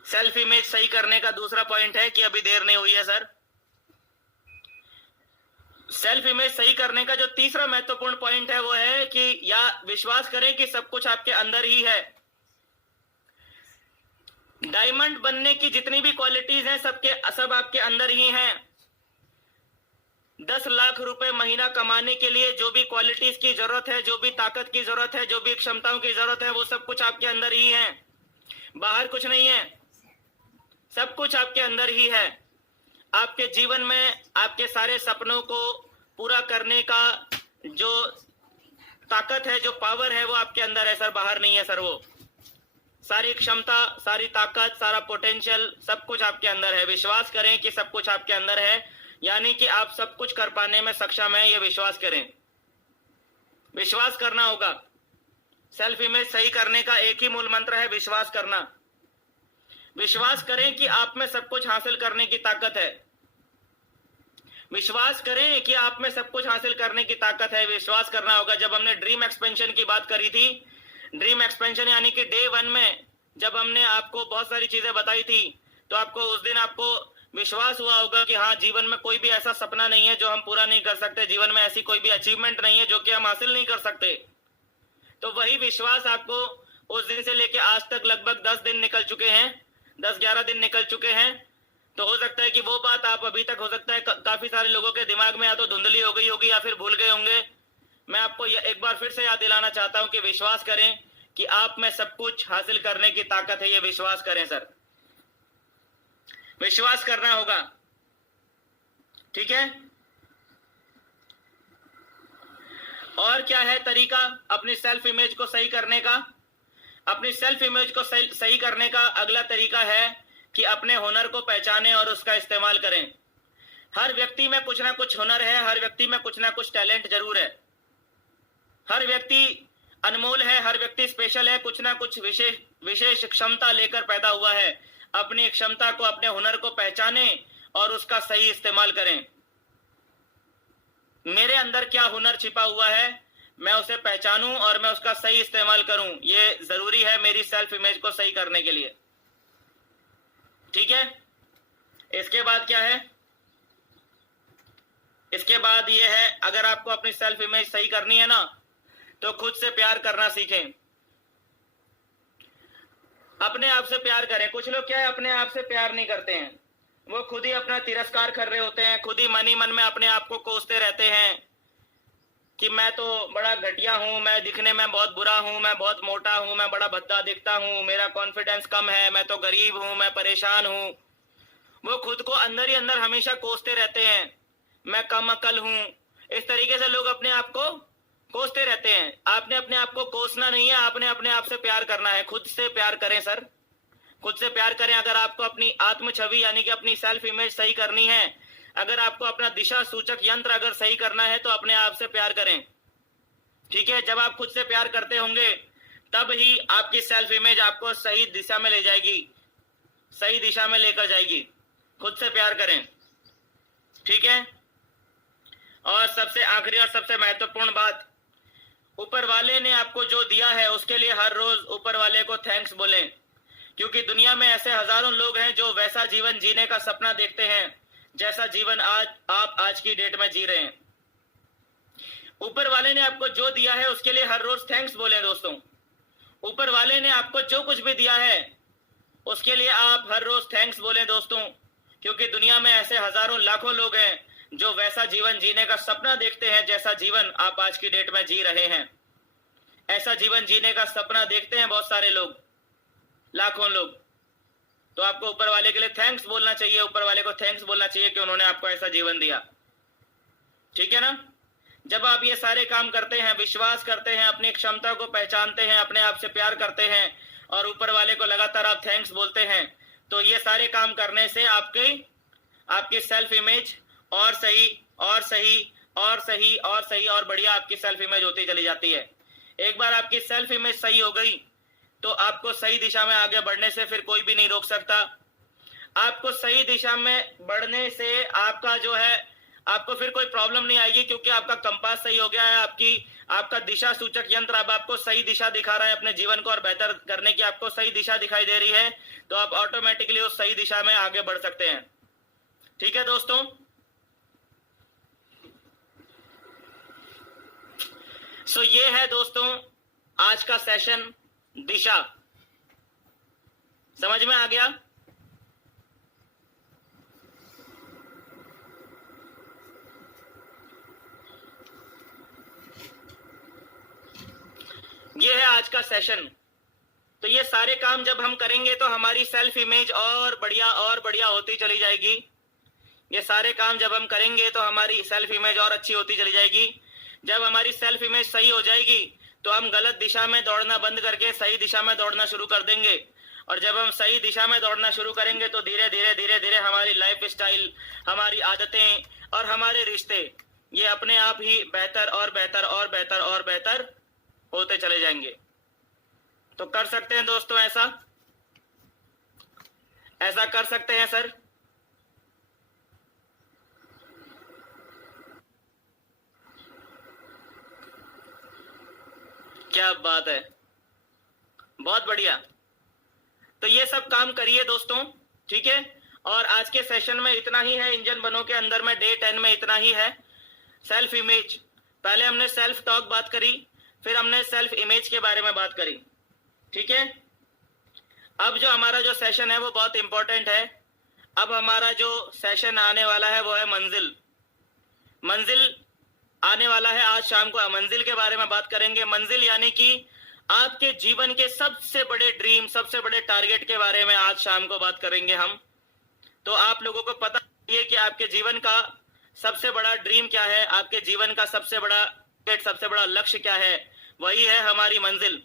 सेल्फ इमेज सही करने का दूसरा पॉइंट है कि अभी देर नहीं हुई है सर। सेल्फ इमेज सही करने का जो तीसरा महत्वपूर्ण पॉइंट है वो है कि या विश्वास करें कि सब कुछ आपके अंदर ही है। डायमंड बनने की जितनी भी क्वालिटीज हैं सब आपके अंदर ही हैं। 10 लाख रुपए महीना कमाने के लिए जो भी क्वालिटीज की जरूरत है, जो भी ताकत की जरूरत है, जो भी क्षमताओं की जरूरत है, वो सब कुछ आपके अंदर ही है, बाहर कुछ नहीं है, सब कुछ आपके अंदर ही है। आपके जीवन में आपके सारे सपनों को पूरा करने का जो ताकत है, जो पावर है, वो आपके अंदर है सर, बाहर नहीं है सर। वो सारी क्षमता, सारी ताकत, सारा पोटेंशियल, सब कुछ आपके अंदर है। विश्वास करें कि सब कुछ आपके अंदर है, यानी कि आप सब कुछ कर पाने में सक्षम हैं, ये विश्वास करें। विश्वास करना होगा। सेल्फ इमेज सही करने का एक ही मूल मंत्र है, विश्वास करना। विश्वास करें कि आप में सब कुछ हासिल करने की ताकत है। विश्वास करें कि आप में सब कुछ हासिल करने की ताकत है, विश्वास करना होगा। जब हमने ड्रीम एक्सपेंशन की बात करी थी, ड्रीम एक्सपेंशन यानी कि डे 1 में जब हमने आपको बहुत सारी चीजें बताई थी, तो आपको उस दिन आपको विश्वास हुआ होगा कि हाँ, जीवन में कोई भी ऐसा सपना नहीं है जो हम पूरा नहीं कर सकते, जीवन में ऐसी कोई भी अचीवमेंट नहीं है जो कि हम हासिल नहीं कर सकते। तो वही विश्वास आपको उस दिन से लेके आज तक लगभग 10 दिन निकल चुके हैं, 10-11 दिन निकल चुके हैं। तो हो सकता है कि वो बात आप अभी तक, हो सकता है काफी सारे लोगों के दिमाग में या तो धुंधली हो गई होगी या फिर भूल गए होंगे। मैं आपको एक बार फिर से याद दिलाना चाहता हूं कि विश्वास करें कि आप में सब कुछ हासिल करने की ताकत है, ये विश्वास करें सर, विश्वास करना होगा। ठीक है, और क्या है तरीका अपनी सेल्फ इमेज को सही करने का? अपनी सेल्फ इमेज को सही करने का अगला तरीका है कि अपने हुनर को पहचानें और उसका इस्तेमाल करें। हर व्यक्ति में कुछ ना कुछ हुनर है, हर व्यक्ति में कुछ ना कुछ टैलेंट जरूर है। हर व्यक्ति अनमोल है, हर व्यक्ति स्पेशल है, कुछ ना कुछ विशेष क्षमता लेकर पैदा हुआ है। अपनी क्षमता को, अपने हुनर को पहचाने और उसका सही इस्तेमाल करें। मेरे अंदर क्या हुनर छिपा हुआ है, मैं उसे पहचानूं और मैं उसका सही इस्तेमाल करूं। ये जरूरी है मेरी सेल्फ इमेज को सही करने के लिए। ठीक है, इसके बाद क्या है, इसके बाद ये है, अगर आपको अपनी सेल्फ इमेज सही करनी है ना, तो खुद से प्यार करना सीखें। अपने आप से प्यार करें। कुछ लोग क्या है, अपने आप से प्यार नहीं करते हैं, वो खुद ही अपना तिरस्कार कर रहे होते हैं, खुद ही मन ही मन में अपने आप को कोसते रहते हैं कि मैं तो बड़ा घटिया हूं, मैं दिखने में बहुत बुरा हूं, मैं बहुत मोटा हूं, मैं बड़ा भद्दा दिखता हूं, मेरा कॉन्फिडेंस कम है, मैं तो गरीब हूं, मैं परेशान हूं। वो खुद को अंदर ही अंदर हमेशा कोसते रहते हैं, मैं कम अकल हूं। इस तरीके से लोग अपने आप को कोसते रहते हैं। आपने अपने आप को कोसना नहीं है, आपने अपने आप से प्यार करना है। खुद से प्यार करें सर, खुद से प्यार करें। अगर आपको अपनी आत्म छवि यानी कि अपनी सेल्फ इमेज सही करनी है, अगर आपको अपना दिशा सूचक यंत्र अगर सही करना है, तो अपने आप से प्यार करें। ठीक है, जब आप खुद से प्यार करते होंगे तब ही आपकी सेल्फ इमेज आपको सही दिशा में ले जाएगी, सही दिशा में लेकर जाएगी। खुद से प्यार करें। ठीक है, और सबसे आखिरी और सबसे महत्वपूर्ण बात, ऊपर वाले ने आपको जो दिया है उसके लिए हर रोज ऊपर वाले को थैंक्स बोलें, क्योंकि दुनिया में ऐसे हजारों लोग हैं जो वैसा जीवन जीने का सपना देखते हैं जैसा जीवन आप आज की डेट में जी रहे हैं। ऊपर वाले ने आपको जो दिया है उसके लिए हर रोज थैंक्स बोलें दोस्तों। ऊपर वाले ने आपको जो कुछ भी दिया है उसके लिए आप हर रोज थैंक्स बोलें दोस्तों, क्योंकि दुनिया में ऐसे हजारों लाखों लोग हैं जो वैसा जीवन जीने का सपना देखते हैं जैसा जीवन आप आज की डेट में जी रहे हैं। ऐसा जीवन जीने का सपना देखते हैं बहुत सारे लोग, लाखों लोग। तो आपको ऊपर वाले के लिए थैंक्स बोलना चाहिए, ऊपर वाले को थैंक्स बोलना चाहिए कि उन्होंने आपको ऐसा जीवन दिया। ठीक है ना। जब आप ये सारे काम करते हैं, विश्वास करते हैं, अपनी क्षमता को पहचानते हैं, अपने आप से प्यार करते हैं और ऊपर वाले को लगातार आप थैंक्स बोलते हैं, तो ये सारे काम करने से आपकी सेल्फ इमेज और सही और सही और सही और सही और बढ़िया आपकी सेल्फ इमेज होती चली जाती है। एक बार आपकी सेल्फ इमेज सही हो गई तो आपको सही दिशा में आगे बढ़ने से फिर कोई भी नहीं रोक सकता। आपको सही दिशा में बढ़ने से आपका जो है, आपको फिर कोई प्रॉब्लम नहीं आएगी, क्योंकि आपका कंपास सही हो गया है। आपका दिशा सूचक यंत्र अब आपको सही दिशा दिखा रहा है अपने जीवन को, और बेहतर करने की आपको सही दिशा दिखाई दे रही है, तो आप ऑटोमेटिकली उस सही दिशा में आगे बढ़ सकते हैं। ठीक है दोस्तों, सो ये है दोस्तों आज का सेशन, दिशा। समझ में आ गया? ये है आज का सेशन। तो ये सारे काम जब हम करेंगे तो हमारी सेल्फ इमेज और बढ़िया होती चली जाएगी। ये सारे काम जब हम करेंगे तो हमारी सेल्फ इमेज और अच्छी होती चली जाएगी। जब हमारी सेल्फ इमेज सही हो जाएगी तो हम गलत दिशा में दौड़ना बंद करके सही दिशा में दौड़ना शुरू कर देंगे, और जब हम सही दिशा में दौड़ना शुरू करेंगे तो धीरे धीरे हमारी लाइफ स्टाइल, हमारी आदतें और हमारे रिश्ते ये अपने आप ही बेहतर और बेहतर और बेहतर और बेहतर होते चले जाएंगे। तो कर सकते हैं दोस्तों, ऐसा कर सकते हैं सर। क्या बात है, बहुत बढ़िया। तो ये सब काम करिए दोस्तों, ठीक है। और आज के सेशन में इतना ही है, इंजन बनो के अंदर में डे 10 में इतना ही है। सेल्फ इमेज, पहले हमने सेल्फ टॉक बात करी, फिर हमने सेल्फ इमेज के बारे में बात करी, ठीक है। अब जो हमारा जो सेशन है वो बहुत इंपॉर्टेंट है। अब हमारा जो सेशन आने वाला है वो है मंजिल आने वाला है आज शाम को। मंजिल के बारे में बात करेंगे। मंजिल यानी कि आपके जीवन के सबसे बड़े ड्रीम, सबसे बड़े टारगेट के बारे में आज शाम को बात करेंगे हम। तो आप लोगों को पता है कि आपके जीवन का सबसे बड़ा ड्रीम क्या है, आपके जीवन का सबसे बड़ा लक्ष्य क्या है, वही है हमारी मंजिल।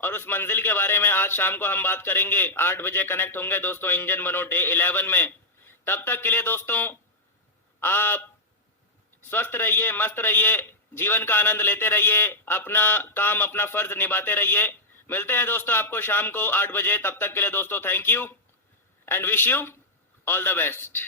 और उस मंजिल के बारे में आज शाम को हम बात करेंगे। 8 बजे कनेक्ट होंगे दोस्तों इंजन बनो डे 11 में। तब तक के लिए दोस्तों आप स्वस्थ रहिए, मस्त रहिए, जीवन का आनंद लेते रहिए, अपना काम, अपना फर्ज निभाते रहिए। मिलते हैं दोस्तों आपको शाम को 8 बजे। तब तक के लिए दोस्तों thank you and wish you all the best.